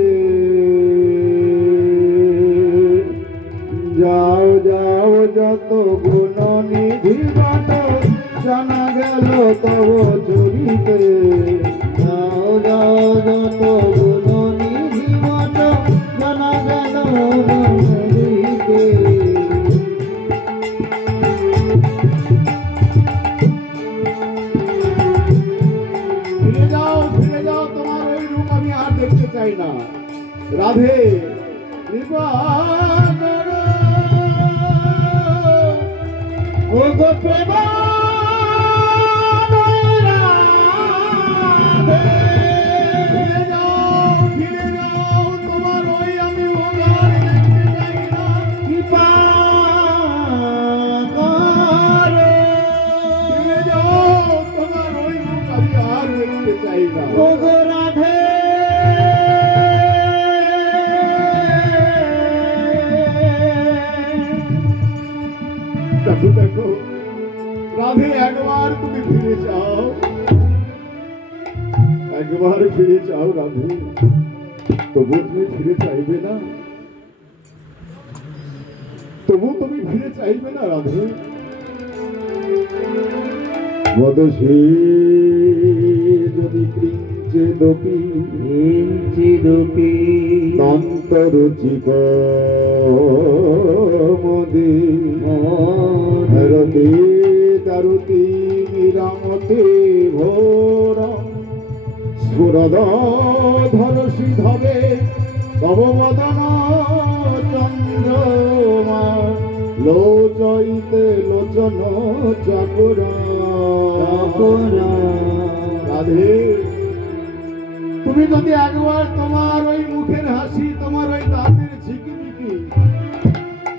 যাও যাও যত গুণ নিধি বাট জানা গেল তব চরিতে, যাও যাও যত গুণ নিধি বাট জানা গেল চরিতে। ফিরে যাও তোমার ওই রূপ আমি আর দেখতে চাই না। রাধে কৃপা করো ও গো প্রেম, ফিরে যাও তোমার ওই আমি ভোগার দেখতে চাই না। কৃপা করো, ফিরে যাও তোমার ওই রূপ আমি আর দেখতে চাই না। ও গো রাধে দেখো দেখো রাধে একবার তুমি ফিরে যাও, একবার ফিরে যাও রাধে। তবু তুমি ফিরে চাইবে না, তবু তুমি ফিরে চাইবে না রাধে। বদশে যদি কিঞ্চিদপি কিঞ্চিদপি তন্তরুচিক মোদে রতি দারুতি বিরামতে ঘোর সুরধরসি ধবে তব বদন চন্দ্রমা লোচইতে লোচন চকুর। রাধে তুমি যদি একবার তোমার ওই মুখের হাসি, তোমার ওই দাঁতের ঝিকিমিকি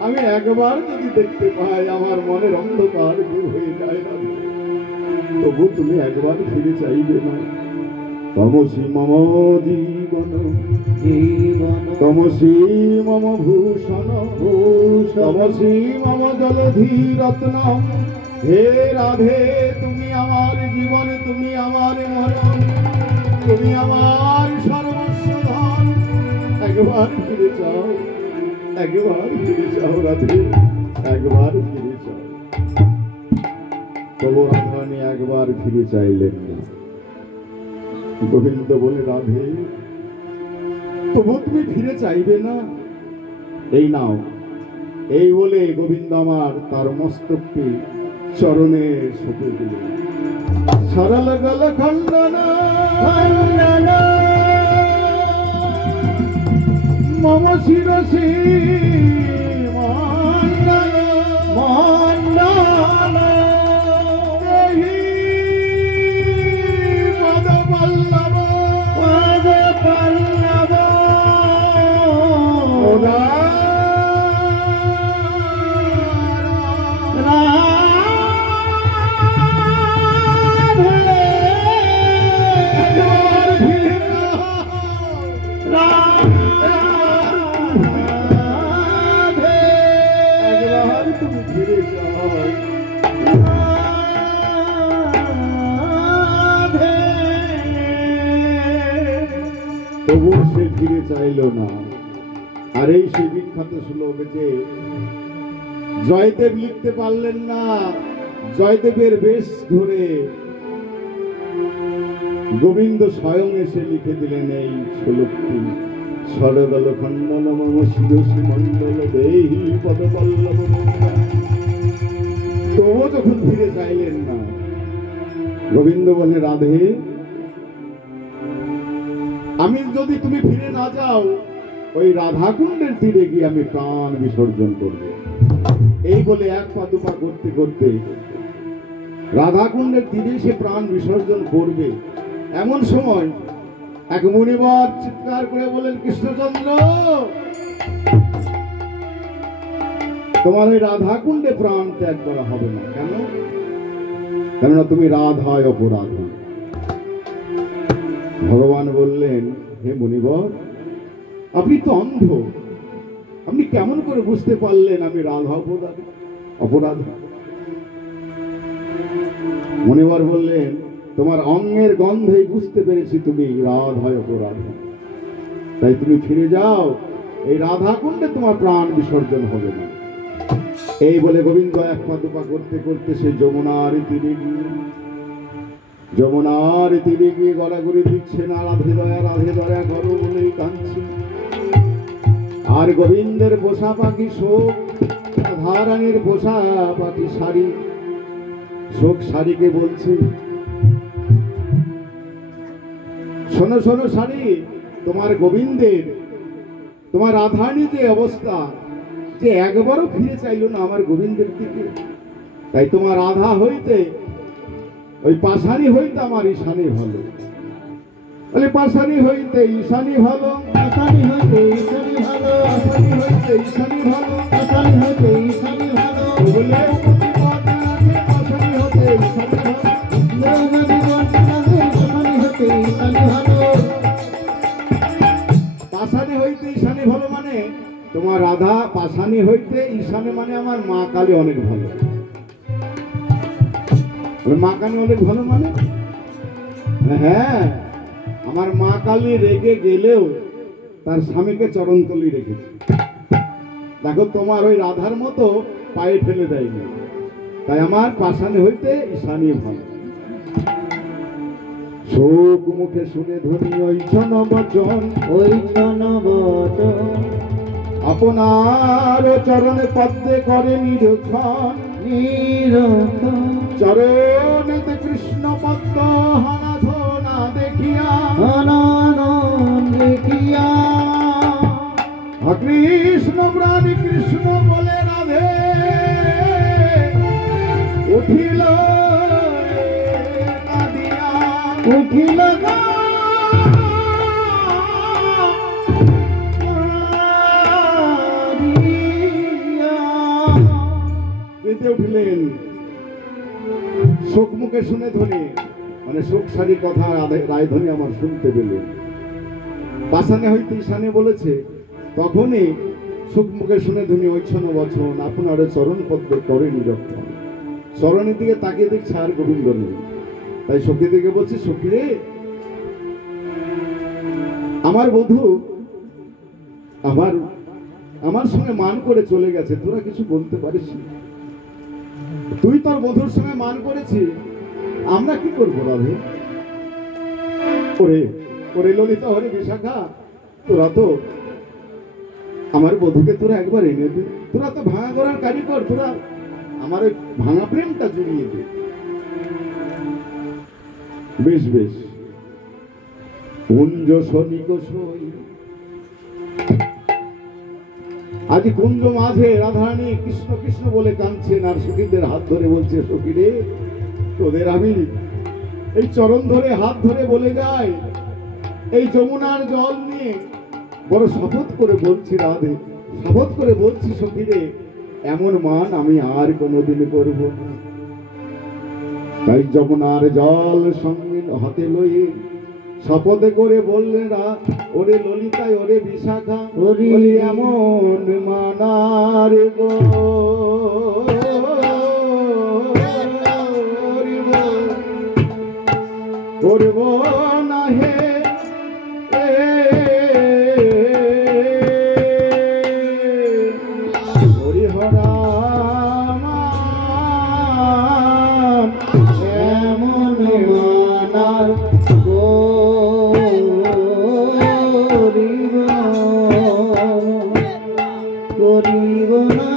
আমি একবার যদি দেখতে পাই, আমার মনের অন্ধকার দূর হয়ে যায়। রাধে তবু তুমি একবার ফিরে চাইবে না। তমসি মম জীবন তমসি মম ভূষণ তমসি মম জলধি রত্ন। হে রাধে তুমি আমার জীবন, তুমি আমার মরণ, তুমি আমার সর্বস্ব ধন। একবার ফিরে চাও, একবার ফিরে চাও রাধে, একবার ফিরে চাও। তবু রাধারানী একবার ফিরে চাইলেন না। গোবিন্দ বলে, রাধে তবু তুমি ফিরে চাইবে না? এই নাও। এই বলে গোবিন্দ আমার তার মস্তককে চরণে সঁপে দিলেন। সরল গল খণ্ডন মম শিরসি মণ্ডল মণ্ডল দেহি পদ পল্লব পদ পল্লব। তবু সে ফিরে চাইল না। আর এই সে বিখ্যাত শ্লোক যে জয়দেব লিখতে পারলেন না, জয়দেবের বেশ ধরে গোবিন্দ স্বয়ং এসে লিখে দিলেন এই শ্লোকটি। সরগল খণ্ডন মম শিরসি মণ্ডল দেহি পদপল্লব। তবু যখন ফিরে চাইলেন না, গোবিন্দ বলে, রাধে আমি যদি তুমি ফিরে না যাও, ওই রাধাকুণ্ডের তীরে গিয়ে আমি প্রাণ বিসর্জন করব। এই বলে এক পা দুপা করতে করতে রাধাকুণ্ডের তীরে সে প্রাণ বিসর্জন করবে। এমন সময় এক মুনিবর চিৎকার করে বলেন, কৃষ্ণচন্দ্র তোমার ওই রাধাকুণ্ডে প্রাণ ত্যাগ করা হবে না। কেন? কেননা তুমি রাধায় অপরাধী। ভগবান বললেন, হে মুনিবর আপনি তো অন্ধ, আপনি কেমন করে বুঝতে পারলেন আমি রাধা অপরাধী? মুনিবর বললেন, তোমার অঙ্গের গন্ধেই বুঝতে পেরেছি তুমি রাধায় অপরাধী। তাই তুমি ফিরে যাও, এই রাধাকুণ্ডে তোমার প্রাণ বিসর্জন হবে না। এই বলে গোবিন্দ এক পা দুপা করতে করতে সে যমুনার তীরে গিয়ে গড়াগড়ি দিচ্ছে না, রাধে দয়া করো বলেই কাঁদছে। আর গোবিন্দের পোষা পাখি শোক, রাধারানীর পোষা পাখি শাড়ি শোক শাড়িকে বলছে, শোনো শোনো শাড়ি, তোমার গোবিন্দের, তোমার রাধারানী যে অবস্থা, যে একবারও ফিরে চাইল না আমার গোবিন্দের দিকে। তাই তোমার রাধা হইতে ওই পাশানি হইতে আমার ঈশানী ভালো। বলে পাশানি হইতে ঈশানী ভালো, পাশানি হইতে ঈশানী ভালো, পাশানি হইতে ঈশানী ভালো, পাশানি হইতে ঈশানী ভালো। বলে পাশানি হইতে ঈশানী ভালো, পাশানি হইতে ঈশানী ভালো মানে তোমার রাধা পাশানি হইতে ঈশানী মানে আমার মা কালী অনেক ভালো। মা কালী অনেক ভালো মানে হ্যাঁ, আমার মা কালী রেগে গেলেও তার স্বামীকে চরণতলি রেখেছে। দেখো তোমার ওই রাধার মতো পায়ে ফেলে দেয়নি। তাই আমার পাশানি হইতে ঈশানী ভালো। শোক মুখে শুনে ধ্বনি ওই জন বচন, আপনার চরণে পদ্মে করে নিরক্ষণ, চরণেতে কৃষ্ণ পদ্ম হনাধনা দেখিয়া, কৃষ্ণ প্রাণী কৃষ্ণ বলে রাধে উঠিল উঠিল উঠিলেন। শোক মুখে শুনে ধ্বনি, মানে শোক সারি কথা রায়ধ্বনি আমার শুনতে পেলে। পাশানে হইতে ঈশানে বলেছে, তখনই সুখ মুখে শুনে ধ্বনি ঐচ্ছন্ন বচন, আপনার চরণ পদ্মে করে নিরক্ষণ। চরণের দিকে তাকিয়ে দেখছে আর গোবিন্দ নেই। তাই সখী দিকে বলছে, সখী রে, আমার বধূ আমার সঙ্গে মান করে চলে গেছে, তোরা কিছু বলতে পারিস? তুই তোর বধূর সঙ্গে মান করেছি, আমরা কি করবো রাধে? ওরে ওরে ললিতা, ওরে বিশাখা, তোরা তো আমার বধূকে তোরা একবার এনে দে। তোরা তো ভাঙা করার কারিগর, তোরা আমার ওই ভাঙা প্রেমটা জুড়িয়ে দে। বেশ বেশ। কুঞ্জ সনিক সই, আজ কুঞ্জ মাঝে রাধারানী কৃষ্ণ কৃষ্ণ বলে কাঁদছেন, আর সখীদের হাত ধরে বলছে, সখী রে, তোদের আমি এই চরণ ধরে হাত ধরে বলে যাই, এই যমুনার জল নিয়ে বড় শপথ করে বলছি রাধে, শপথ করে বলছি সখী রে, এমন মান আমি আর কোনোদিন করব না। তাই যমুনার জল সঙ্গে হাতে লয়ে শপথ করে বললেন, ওরে ললিতায়, ওরে বিশাখা, বলি এমন মানার গো করব না হে হরিহরা, এমন মানার করিব না।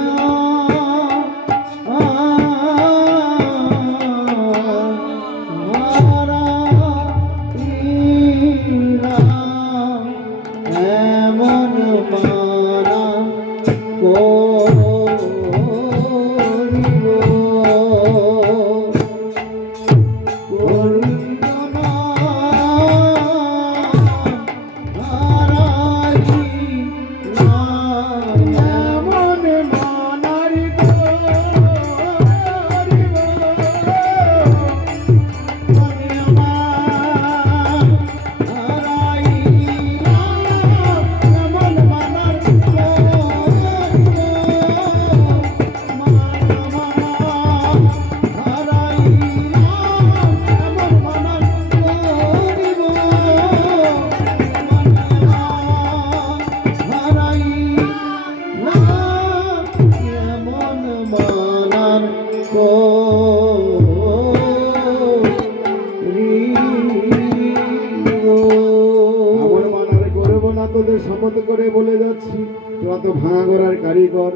শপথ করে বলে যাচ্ছি, তোরা তো ভাঙা গড়ার কারিগর,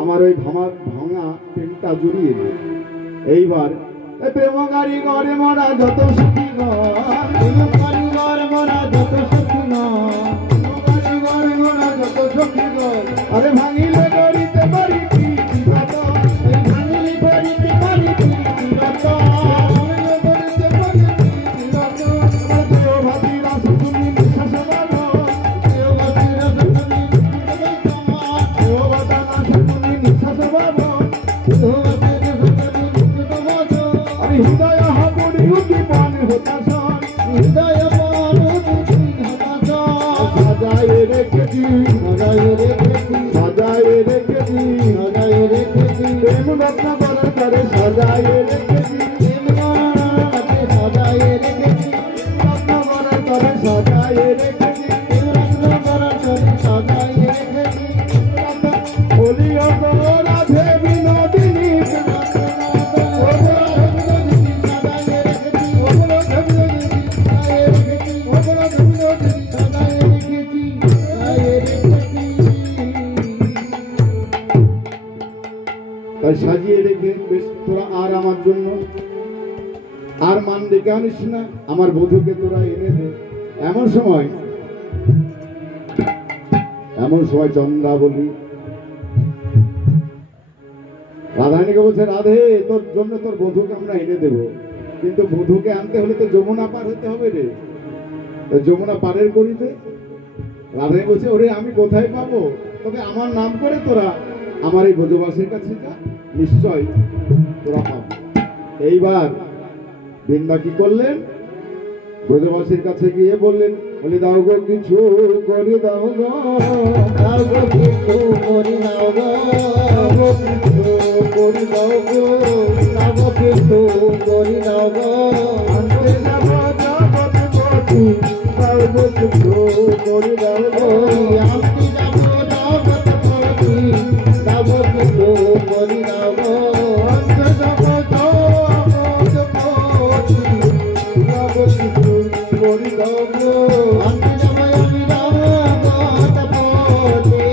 আমার ওই ভাঙা প্রেমটা জুড়িয়ে দে। এইবার প্রেম কারিগরে মরা যত সুখী কারিগর মরা যত সুখী কারিগর মরা যত সুখী, আরে ভাঙিলে করিতে পারি কি বিরত, ভাঙিলে করিতে পারি কি বিরত, ভাঙিলে করিতে পারি কি বিরত, দেও ভাতি রাস তুমি বিশ্বাস বাবা, দেও ভাতি রাস তুমি দেও ভাতা রাস তুমি বিশ্বাস বাবা, দেও ভাতি রাস তুমি বিশ্বাস বাবা, আরে হৃদয় হাবুড়ি উঠি পান হতাশন, হৃদয় পান উঠি হতাশন, সাজায়ে রেখেছি, সাজায়ে রেখেছি, সাজায়ে রেখেছি, সাজায়ে রেখেছি, প্রেম রত্ন বরণ করে সাজায়ে রেখেছি, প্রেম রত্ন সাজায়ে রেখেছি, রত্ন বরণ করে সাজায়ে রেখেছি, রত্ন বরণ করে সাজায়ে রেখেছি, বলিও গো রাধে বিনোদিনী, তাই সাজিয়ে রেখে বেশ তোরা আর আমার জন্য আর মান ডেকে আনিস না, আমার বধূকে তোরা এনে দে। এমন সময় চন্দ্রাবলী রাধারানীকে বলছে, রাধে তোর জন্য তোর বধূকে আমরা এনে দেব, কিন্তু বধূকে আনতে হলে তো যমুনা পার হতে হবে রে, যমুনা পারের করিতে। রাধারানী বলছে, ওরে আমি কোথায় পাবো, তবে আমার নাম করে তোরা আমার এই ব্রজবাসীর কাছে যা, নিশ্চয় তোরা পাবো। এইবার বৃন্দা কি করলেন? ব্রজবাসীর কাছে গিয়ে বললেন, বলি দাও গো কিছু করে দাও গো, দাও গো কিছু করে দাও গো, দাও গো কিছু করে দাও গো, দাও গো কিছু করে দাও গো। আনতে যাব জগৎপতি, দাও গো কিছু করে দাও গো, আনতে যাব জগৎপতি, দাও গো কিছু করে দাও গো। আনতে যাব জগৎপতি, দাও গো কিছু করে দাও গো। আনতে যাব আমি জগৎপতি,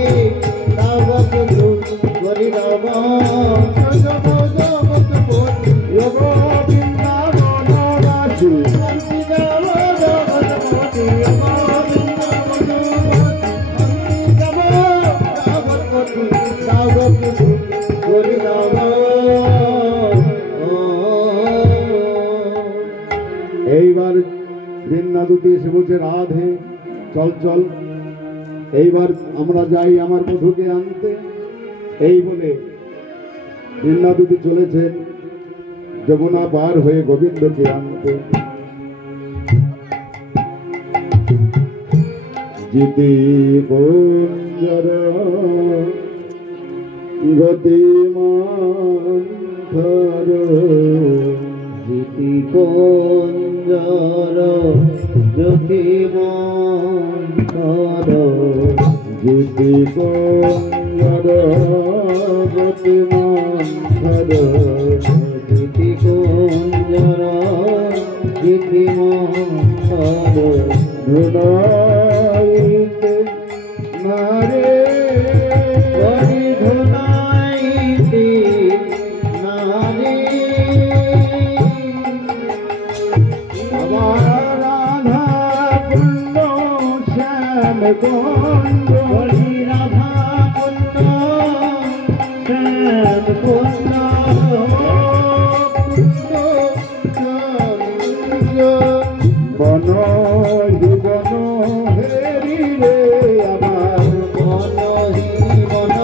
দাও গো কিছু করে দাও গো। আনতে যাব জগৎপতি, যোগ বৃন্দাবনবাসী, আনতে যাব জগৎপতি, দাও গো কিছু করে দাও গো। এইবার বৃন্দা দুটি এসে বলছে, রাধে চল চল, এইবার আমরা যাই আমার মধুকে আনতে। এই বলে বৃন্দা দুটি চলেছেন যমুনা পার হয়ে গোবিন্দকে আনতে। জিতি কুঞ্জর গতিমান ধর, জিতি কুঞ্জর জ্যোতিমন্তর, জিতি কুঞ্জর গতিমান ধর, জিতি কুঞ্জর জ্যোতিমন্তর, ধুনাইতে নারে হরি ধুনাইতে নারী। আমার রাধা কুণ্ড শ্যাম কুণ্ড, হরি রাধা কুণ্ড শ্যাম কুণ্ড, বন বন হেরি রে আমার, বনহি বন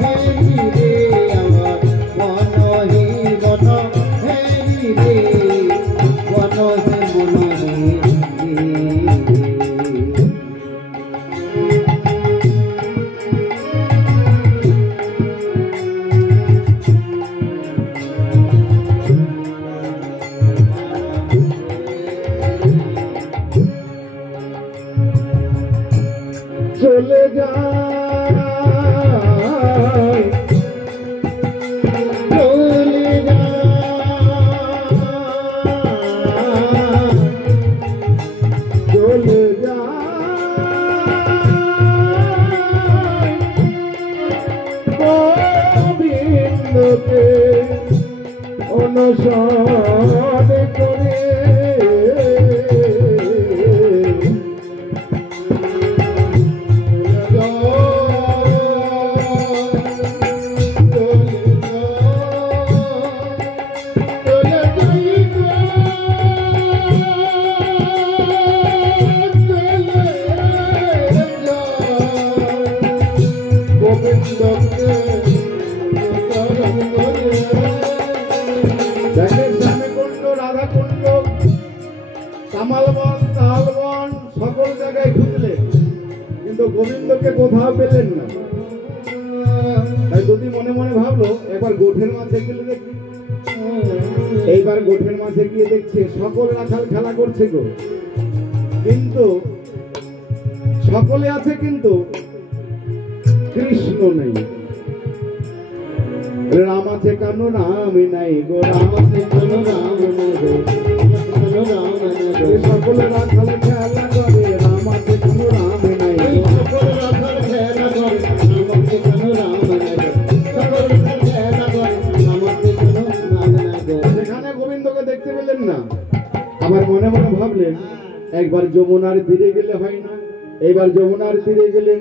হেরি রে আমার, বনহি বন হেরি রে, বনহি বন হেরি রে। চলে যায় চলে চলে যায় গোবিন্দকে অনুসরণ করে, দেখেন শ্যামকুণ্ড, রাধাকুণ্ড, কামালবন, তালবন সকল জায়গায় খুঁজলেন, কিন্তু গোবিন্দকে কোথাও পেলেন না। তাই যদি মনে মনে ভাবলো একবার গোঠের মাঝে গেলে দেখি। এইবার গোঠের মাঝে গিয়ে দেখছে সকল রাখাল খেলা করছে গো, কিন্তু সকলে আছে কিন্তু কৃষ্ণ নেই। রাম আছে কানো রাম নাই গো, রাম আছে কানো রাম নাই গো, সকলে রাখাল খেলা করে, রাম আছে কানো রাম নাই গো, সকল রাখাল খেলা করে, রাম আছে কানো রাম নাই গো, সকল রাখাল খেলা করে, রাম আছে কানো রাম নাই গো। সেখানে গোবিন্দকে দেখতে পেলেন না। আবার মনে মনে ভাবলেন একবার যমুনার তীরে গেলে হয় না। এইবার যমুনার তীরে গেলেন,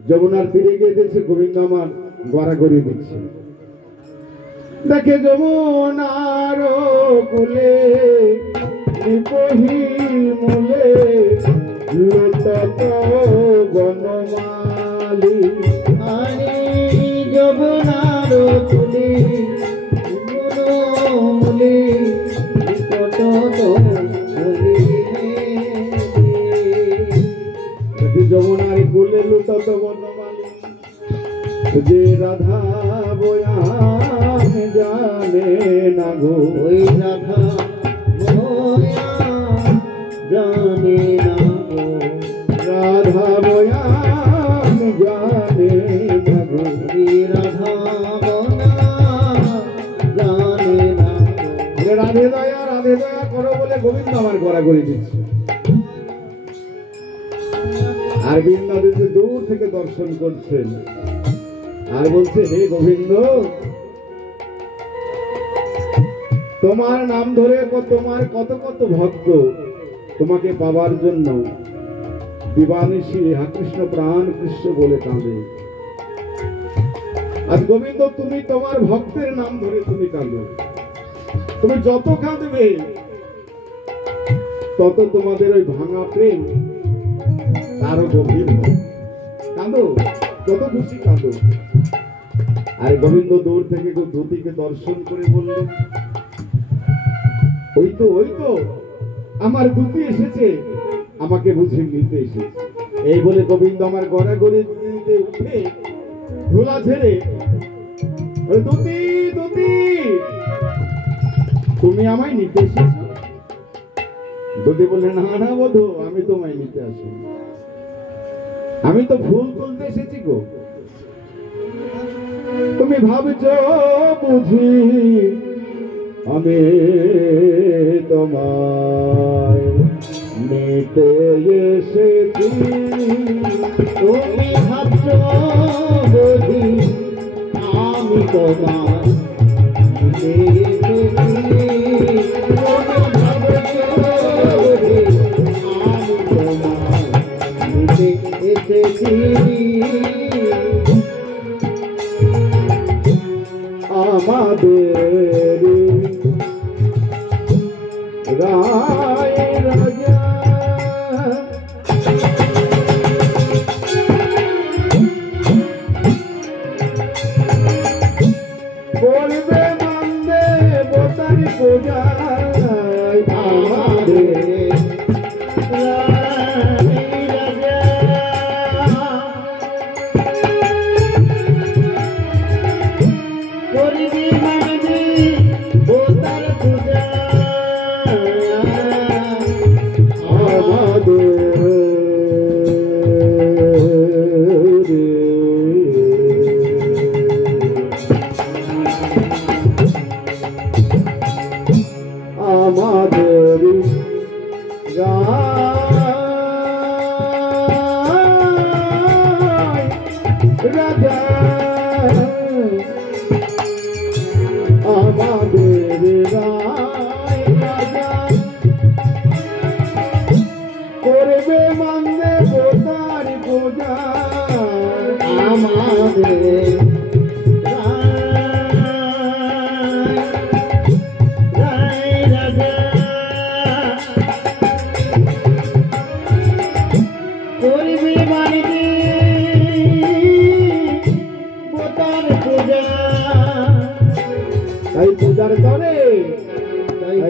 যমুনার তীরে গিয়ে দেখছে গোবিন্দ আমার গড়াগড়ি দিচ্ছে। দেখে যমুনার কুলে নিপহি মূলে লুটত বনমালী, আরে যমুনার কুলে বনমালী, তত বনমালী যে রাধা বয়ান জানে না গো ওই রাধা বয়া জানে না গো রাধা বয়ান জানে না গো ওই রাধা বয়া জানে না গো রাধে দয়া করো বলে গোবিন্দ আমার গড়াগড়ি দিচ্ছে আর বৃন্দাবনে দূর থেকে দর্শন করছেন আর বলছে হে গোবিন্দ তোমার নাম ধরে তোমার কত কত ভক্ত তোমাকে পাবার জন্য দিবানিশি হা কৃষ্ণ প্রাণ কৃষ্ণ বলে কাঁদে আর গোবিন্দ তুমি তোমার ভক্তের নাম ধরে তুমি কাঁদো তুমি যত কাঁদবে তত তোমাদের ওই ভাঙা প্রেম আরো গভীর হবে কাঁদো যত খুশি কাঁদো আর গোবিন্দ দূর থেকে ধুতিকে দর্শন করে বললেন ওই তো আমার ধুতি এসেছে আমাকে বুঝে নিতে এসেছে এই বলে গোবিন্দ আমার গড়াগড়ি দিতে উঠে ধুলা ছেড়ে ধুতি তুমি আমায় নিতে এসেছো ধুতি বললে না বধূ আমি তোমায় নিতে আসি আমি তো ফুল তুলতে এসেছি গো তুমি ভাবছো বুঝি আমি তোমায় নিতে এসেছি তুমি ভাবছো বুঝি আমি তোমায় নিতে এসেছি তুমি ভাবছো বুঝি আমি তোমায় নিতে এসেছি আমাদের রায় রাজা করবে মানবে বোতার পূজা আমাদের রাজা আমাদের রায় রাজা করবে মানবে বোতার পূজা আমাদের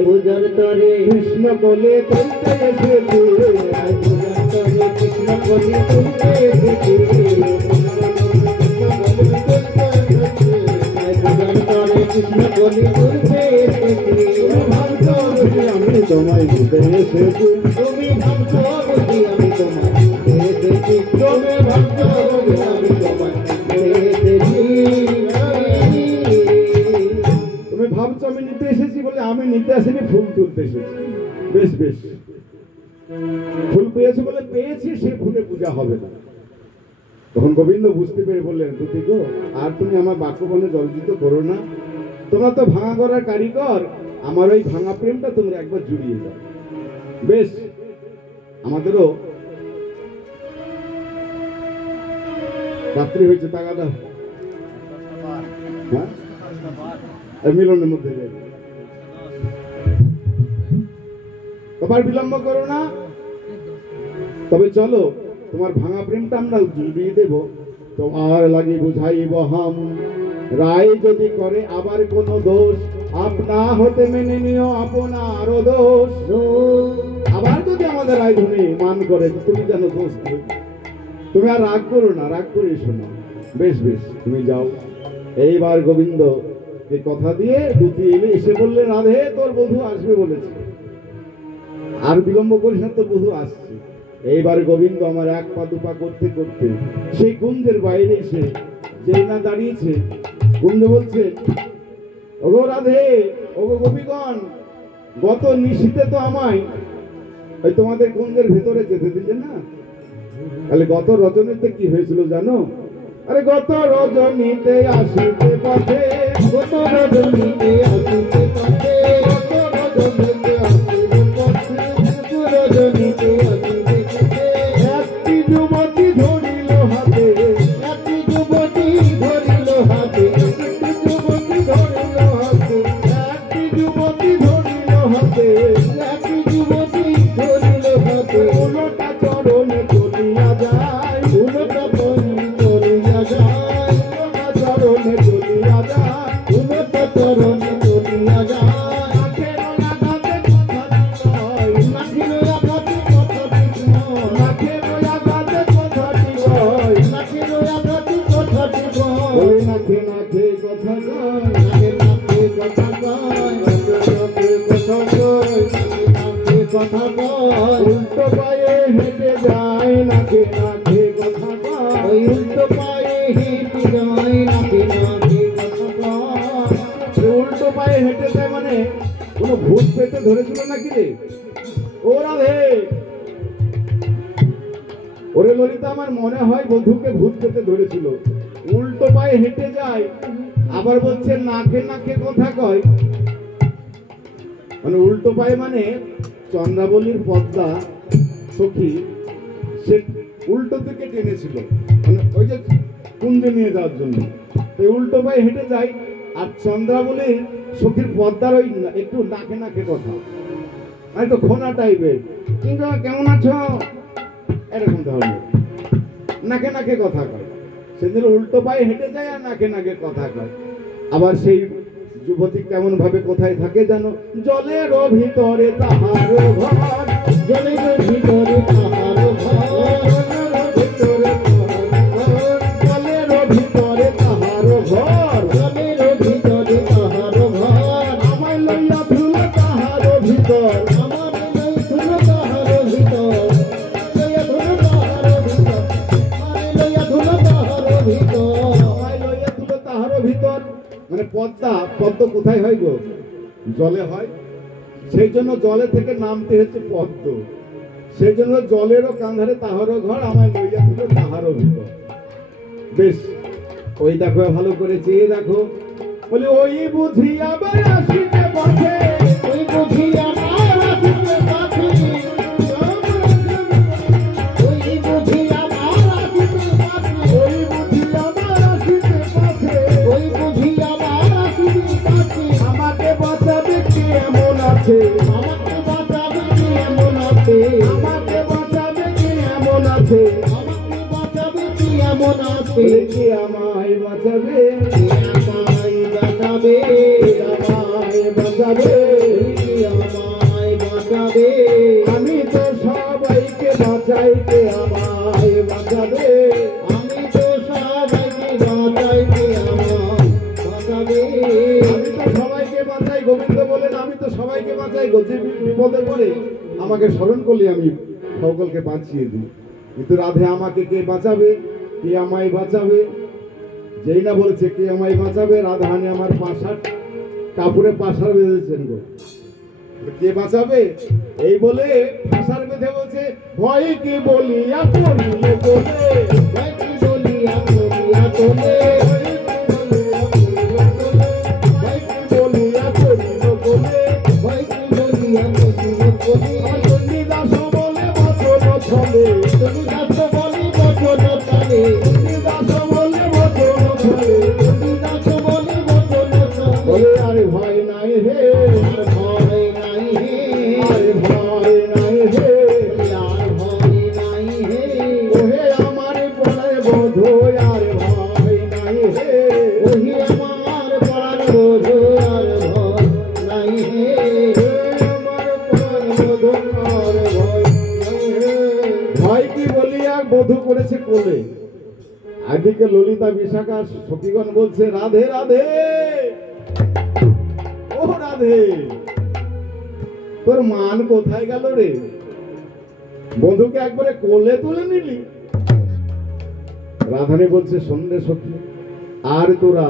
পূজার তরে কৃষ্ণ বলে করতে এসেছি কৃষ্ণ বলে করতে এসেছি কৃষ্ণ বলে করতে এসেছি আমি তোমায় দিতে এসেছি তুমি ভাবছো বুঝি আমি তোমায় এসেছি তুমি ভাবছো বুঝি আমি তোমায় এসেছি তুমি ভাবছো আমি নিতে এসেছি বলে আমি নিতে আসিনি ফুল তুলতে এসেছি বেশ ফুল পেয়েছে বলে পেয়েছি সে ফুলে পূজা হবে না তখন গোবিন্দ বুঝতে পেরে বললেন দুতি গো আর তুমি আমার বাক্যবনে জর্জিত করো না তোমরা তো ভাঙা করার কারিগর আমার ওই ভাঙা প্রেমটা তোমরা একবার জুড়িয়ে দাও বেশ আমাদেরও রাত্রি হয়েছে টাকা দাও হ্যাঁ মিলনের মধ্যে তোমার বিলম্ব করো না তবে চলো তোমার ভাঙা প্রেমটা আমরা জুড়িয়ে দেব তোমার লাগি বুঝাইব হাম রায় যদি করে আবার কোন দোষ আপনা হতে মেনে নিও আপনারও দোষ আবার যদি আমাদের রায় ধরে মান করে তুমি যেন দোষ দেবে তুমি আর রাগ করো না, রাগ করে এসো না। বেশ বেশ, তুমি যাও। এইবার গোবিন্দ কথা দিয়ে দুটি এসে বললে, রাধে তোর বধূ আসবে বলেছে, আর বিলম্ব করিস না, তোর বধূ আসছে। এইবার গোবিন্দ আমার এক পা দুপা করতে করতে সেই কুঞ্জের বাইরে এসে যেই না দাঁড়িয়েছে, কুঞ্জ বলছে, ওগো রাধে, ওগো গোপীগণ, গত নিশীতে তো আমায় ওই তোমাদের কুঞ্জের ভেতরে যেতে দিলে না। তাহলে গত রজনীতে কি হয়েছিল জানো? আরে গত রজনীতে আসিতে পথে, গত রজনীতে আসিতে পথে, গত রজনীতে আসিতে পথে, গত রজনীতে আসিতে পথে, একটি যুবতী ধরিল হাতে, একটি যুবতী ধরিল হাতে, একটি যুবতী ধরিল হাতে, একটি যুবতী ধরিল হাতে, একটি যুবতী ধরিল হাতে, উলটা চরণে চলিয়া যায়, উলটা পথে চলিয়া যায়, উলটা চরণে চলিয়া যায়, উলটা চরণে চলিয়া যায়। নাকের আঘাতে কথাটি নয়, নাকের আঘাতে কথাটি নয়, নাকের আঘাতে কথাটি নয়, নাকের আঘাতে কথাটি নয়, ওই নাকে নাকে কথা কয়, নাকে নাকে কথা কয়, নাকে কথা কয়, নাকে কথা কয়, উল্টো পায়ে হেঁটে যায়, নাকে নাকে কথা কয়, ওই উল্টো পায়ে হেঁটে যায়, নাকে নাকে কথা কয়। সে উল্টো পায়ে হেঁটে যায় মানে কোনো ভূত পেতে ধরেছিল নাকি রে? ও রাধে, ওরে ললিতা, আমার মনে হয় বধূকে ভূত পেতে ধরেছিল। উল্টো পায়ে হেঁটে যায়, আবার বলছে নাকে নাকে কথা কয়, মানে উল্টো পায়ে মানে চন্দ্রাবলীর পদ্মা সখী সে উল্টো দিকে টেনেছিল, মানে ওই যে কুঞ্জে নিয়ে যাওয়ার জন্য। এই উল্টো পায়ে হেঁটে যায়, আর চন্দ্রাবলীর সখীর পদ্মার ওই একটু নাকে নাকে কথা, মানে একটু খোনা টাইপের, কিন্তু কেমন আছো এরকম ধরনের নাকে নাকে কথা কয়। সেদিন উল্টো পায়ে হেঁটে যায় আর নাকে নাকে কথা কয়। আবার সেই যুবতী কেমন ভাবে কোথায় থাকে জানো? জলের ভিতরে তাহার ঘর, জলের ভিতরে তাহার ঘর, জলের ভিতরে তাহার ঘর, জলের ভিতরে তাহার ঘর, আমায় লইয়া ধুল তাহার ভিতর, আমার লইয়া তাহার ভিতর, লইয়া ধুল তাহার ভিতর, আমার লইয়া ধুল তাহার ভিতর। আমায় লইয়া ধুল তাহার ভিতর, মানে পদ্ম কোথায় হয় গো? জলে হয়। সেই জন্য জলে থেকে নামতে হচ্ছে পদ্ম। সেই জন্য জলেরও কান্ধারে তাহারও ঘর, আমায় লইয়া ধুল তাহারও ভিতর। বেশ, ওই দেখো ভালো করে চেয়ে দেখো, বলে ওই বুঝি আবার আসিতে পথে, ওই বুঝি আমার আসিতে পথে, ওই বুঝি আমার আসিতে পথে, ওই বুঝি আবার আসিতে পথে, ওই বুঝি আমার আসিতে পথে, আমাকে বাঁচাবে কে এমন আছে, আমাকে বাঁচাবে কি এমন আছে, আমাকে বাঁচাবে কে এমন আছে, আমাকে বাঁচাবে কি এমন আছে, বলে কে আমায় বাঁচাবে, কে আমায় বাঁচাবে, আমায় বাঁচাবে, কে আমায় বাঁচাবে, আমি তো সবাইকে বাঁচাই, কে আমায় বাঁচাবে, আমি তো সবাইকে বাঁচাই, কে আমায় বাঁচাবে, আমি তো সবাইকে বাঁচাই। গোবিন্দ বলেন, আমি তো সবাইকে বাঁচাই গো, যে বিপদে পড়ে আমাকে স্মরণ করলে আমি সকলকে বাঁচিয়ে দিই। কিন্তু রাধে আমাকে কে বাঁচাবে, কে আমায় বাঁচাবে? যেই না বলেছে কে আমায় বাঁচাবে, রাধাহানি আমার পাশার কাপড়ে পাশার বেঁধেছেন গো, কে বাঁচাবে? এই বলে পাশার বেঁধে বলছে, ভয় কি বলিয়া পড়িলে বলে, ভাই কি বলিয়া করিয়া তোলে, ভয় কি বলিয়া পড়িল বলে, ভাই কি বলিয়া করিয়া তোলে, চণ্ডীদাস বলে বচন ছলে, তুমি দাস বলি বচন চলে, চণ্ডীদাস বলে বচন ছলে, তুমি দাস বলি বচন চলে, বলে আরে ভয় নাই হে, আর ভয় নাই হে, আরে ভয় নাই হে, আর ভয় নাই হে, ওহে আমার বলে বধূ আর ওদিকে ললিতা বিশাখা সখীগণ বলছে রাধে রাধে, ও রাধে তোর মান কোথায় গেল রে? বন্ধুকে একবারে কোলে তুলে নিলি। রাধানী বলছে শোন রে সখী, আর তোরা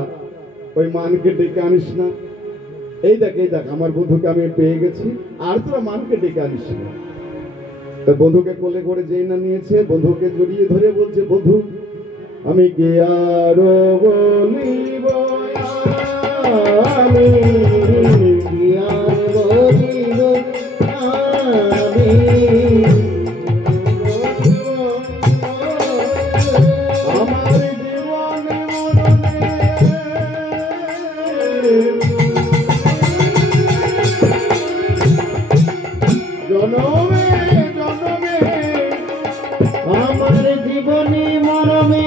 ওই মানকে ডেকে আনিস না। এই দেখ আমার বন্ধুকে আমি পেয়ে গেছি, আর তোরা মানকে ডেকে আনিস না। তা বন্ধুকে কোলে করে যেই না নিয়েছে, বন্ধুকে জড়িয়ে ধরে বলছে বন্ধু আমি কে আর বলিব, আমি কি আর বলিব আমি, আমার জীবনে মরণে জনমে জনমে, আমার জীবনে মরমে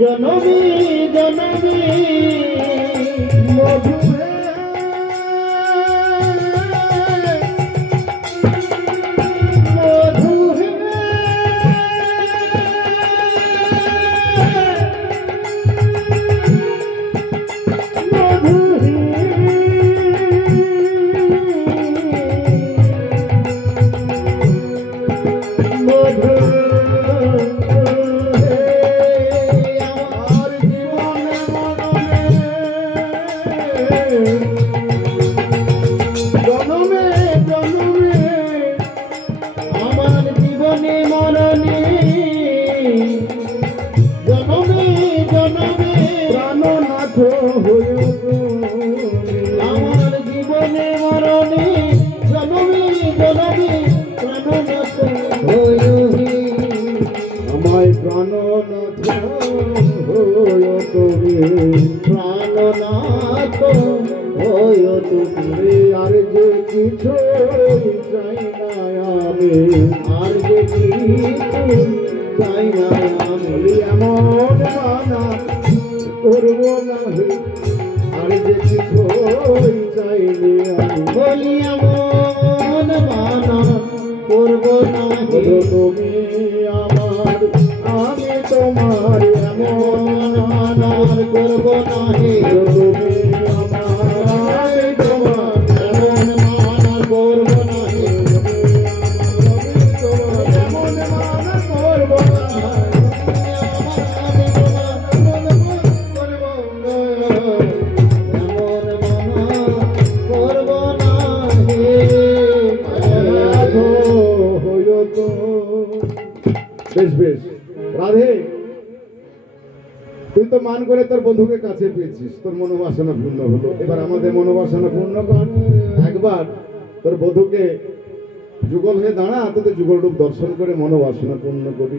জনমে জনমে মধুরে মধু হে মধু হে মধু হে আমার জীবনে মরণে জনমে জনমে, আমার জীবনে মরণে জনমে জনমে প্রাণনাথ হইও আমার জীবনে মরণে জনমে জনমে প্রাণনাথ হইও হে। আমায় প্রাণনাথ হইও তুমি, প্রাণনাথ হইও তুমি, আর যে কিছু চাই না আমি, আর যে কিছু চাই না আমি, এমন মানা করব না হে, আর যে কিছু চাইনি আমি। বলি এমন মানা করব না হে। বলো তুমি আমার, আমি তোমার, এমন মানা করব না হে। তুমি আমার, আমি তোমার, এমন মানা করব না হে। এমন মানা করব না। এমন মানা করব না হে। রাধো হইও তো। বেশ বেশ রাধে, তুই তো মান করে তোর বন্ধুকে কাছে পেয়েছিস, তোর মনোবাসনা পূর্ণ হলো। এবার আমাদের মনোবাসনা পূর্ণ কর। একবার তোর বন্ধুকে যুগল হয়ে দাঁড়া, তোদের যুগল রূপ দর্শন করে মনোবাসনা পূর্ণ করি।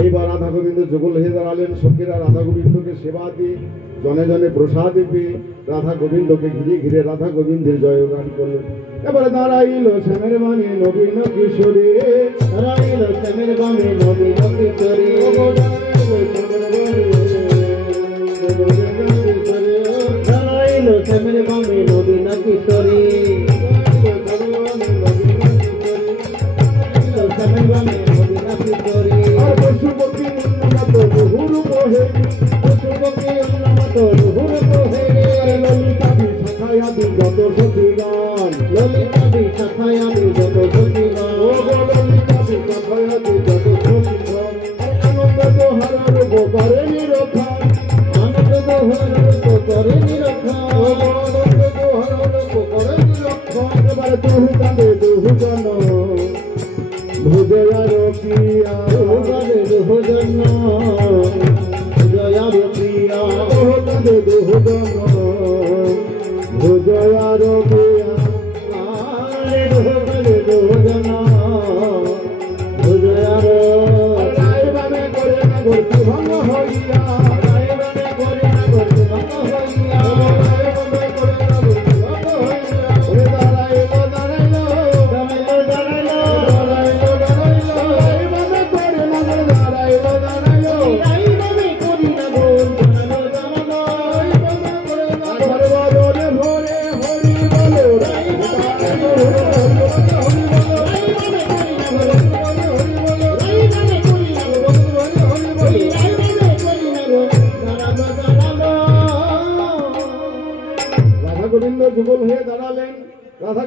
এইবার রাধা গোবিন্দ যুগল হয়ে দাঁড়ালেন। সখীরা রাধা গোবিন্দকে সেবা দিয়ে জনে জনে প্রসাদ পেয়ে রাধা গোবিন্দকে ঘিরে ঘিরে রাধা গোবিন্দের জয়গান করলেন। এবারে দাঁড়াইল শ্যামের বাণী নবীন কিশোরী, দাঁড়াইল শ্যামের বামে নবীন কিশোরী, দাঁড়াইল শ্যামের বামে নবীন কিশোরী, শ্যামের বামে নবীন কিশোরী। আর পশুপক্ষী উন্নত বহুরূপ হে, পশুপক্ষী উন্নত রুহুর কোহে, ললিতা বিশাখায়াদি যত সখীগণ, ললিতা বিশাখায় আমি যত সখীগণ, ও গো ললিতা বিশাখায়াদি যত সখীগণ, আনন্দ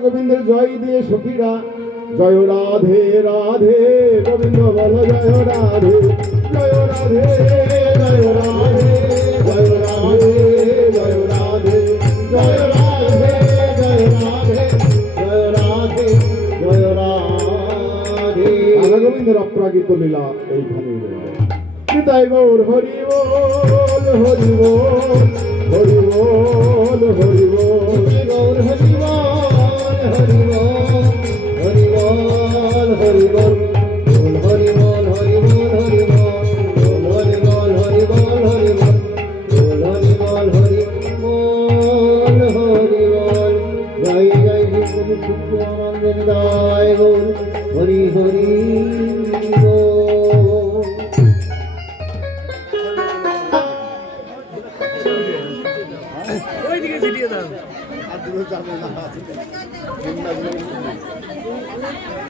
গোবিন্দের জয় দিয়ে সখীরা জয় রাধে রাধে গোবিন্দ বল জয় রাধে জয় রাধে জয় রাধে জয় রাধে জয় রাধে জয় রাধে জয় রাধে জয় রাধে জয় রাধে। রাধা গোবিন্দের অপ্রাকৃত লীলা এইখানে তাই গৌর হরি বল হরি বল হরি বল হরি বল গৌর হরি বল হরি বল হরি বল হরি বল হরি বল হরি বল হরি বল হরি বল হরি বল হরি বল হরি বল হরি বল জয় জয় শ্রী সচ্চিদানন্দের জয় গৌর হরি হরি বল। ওইদিকে ছিটিয়ে দাও।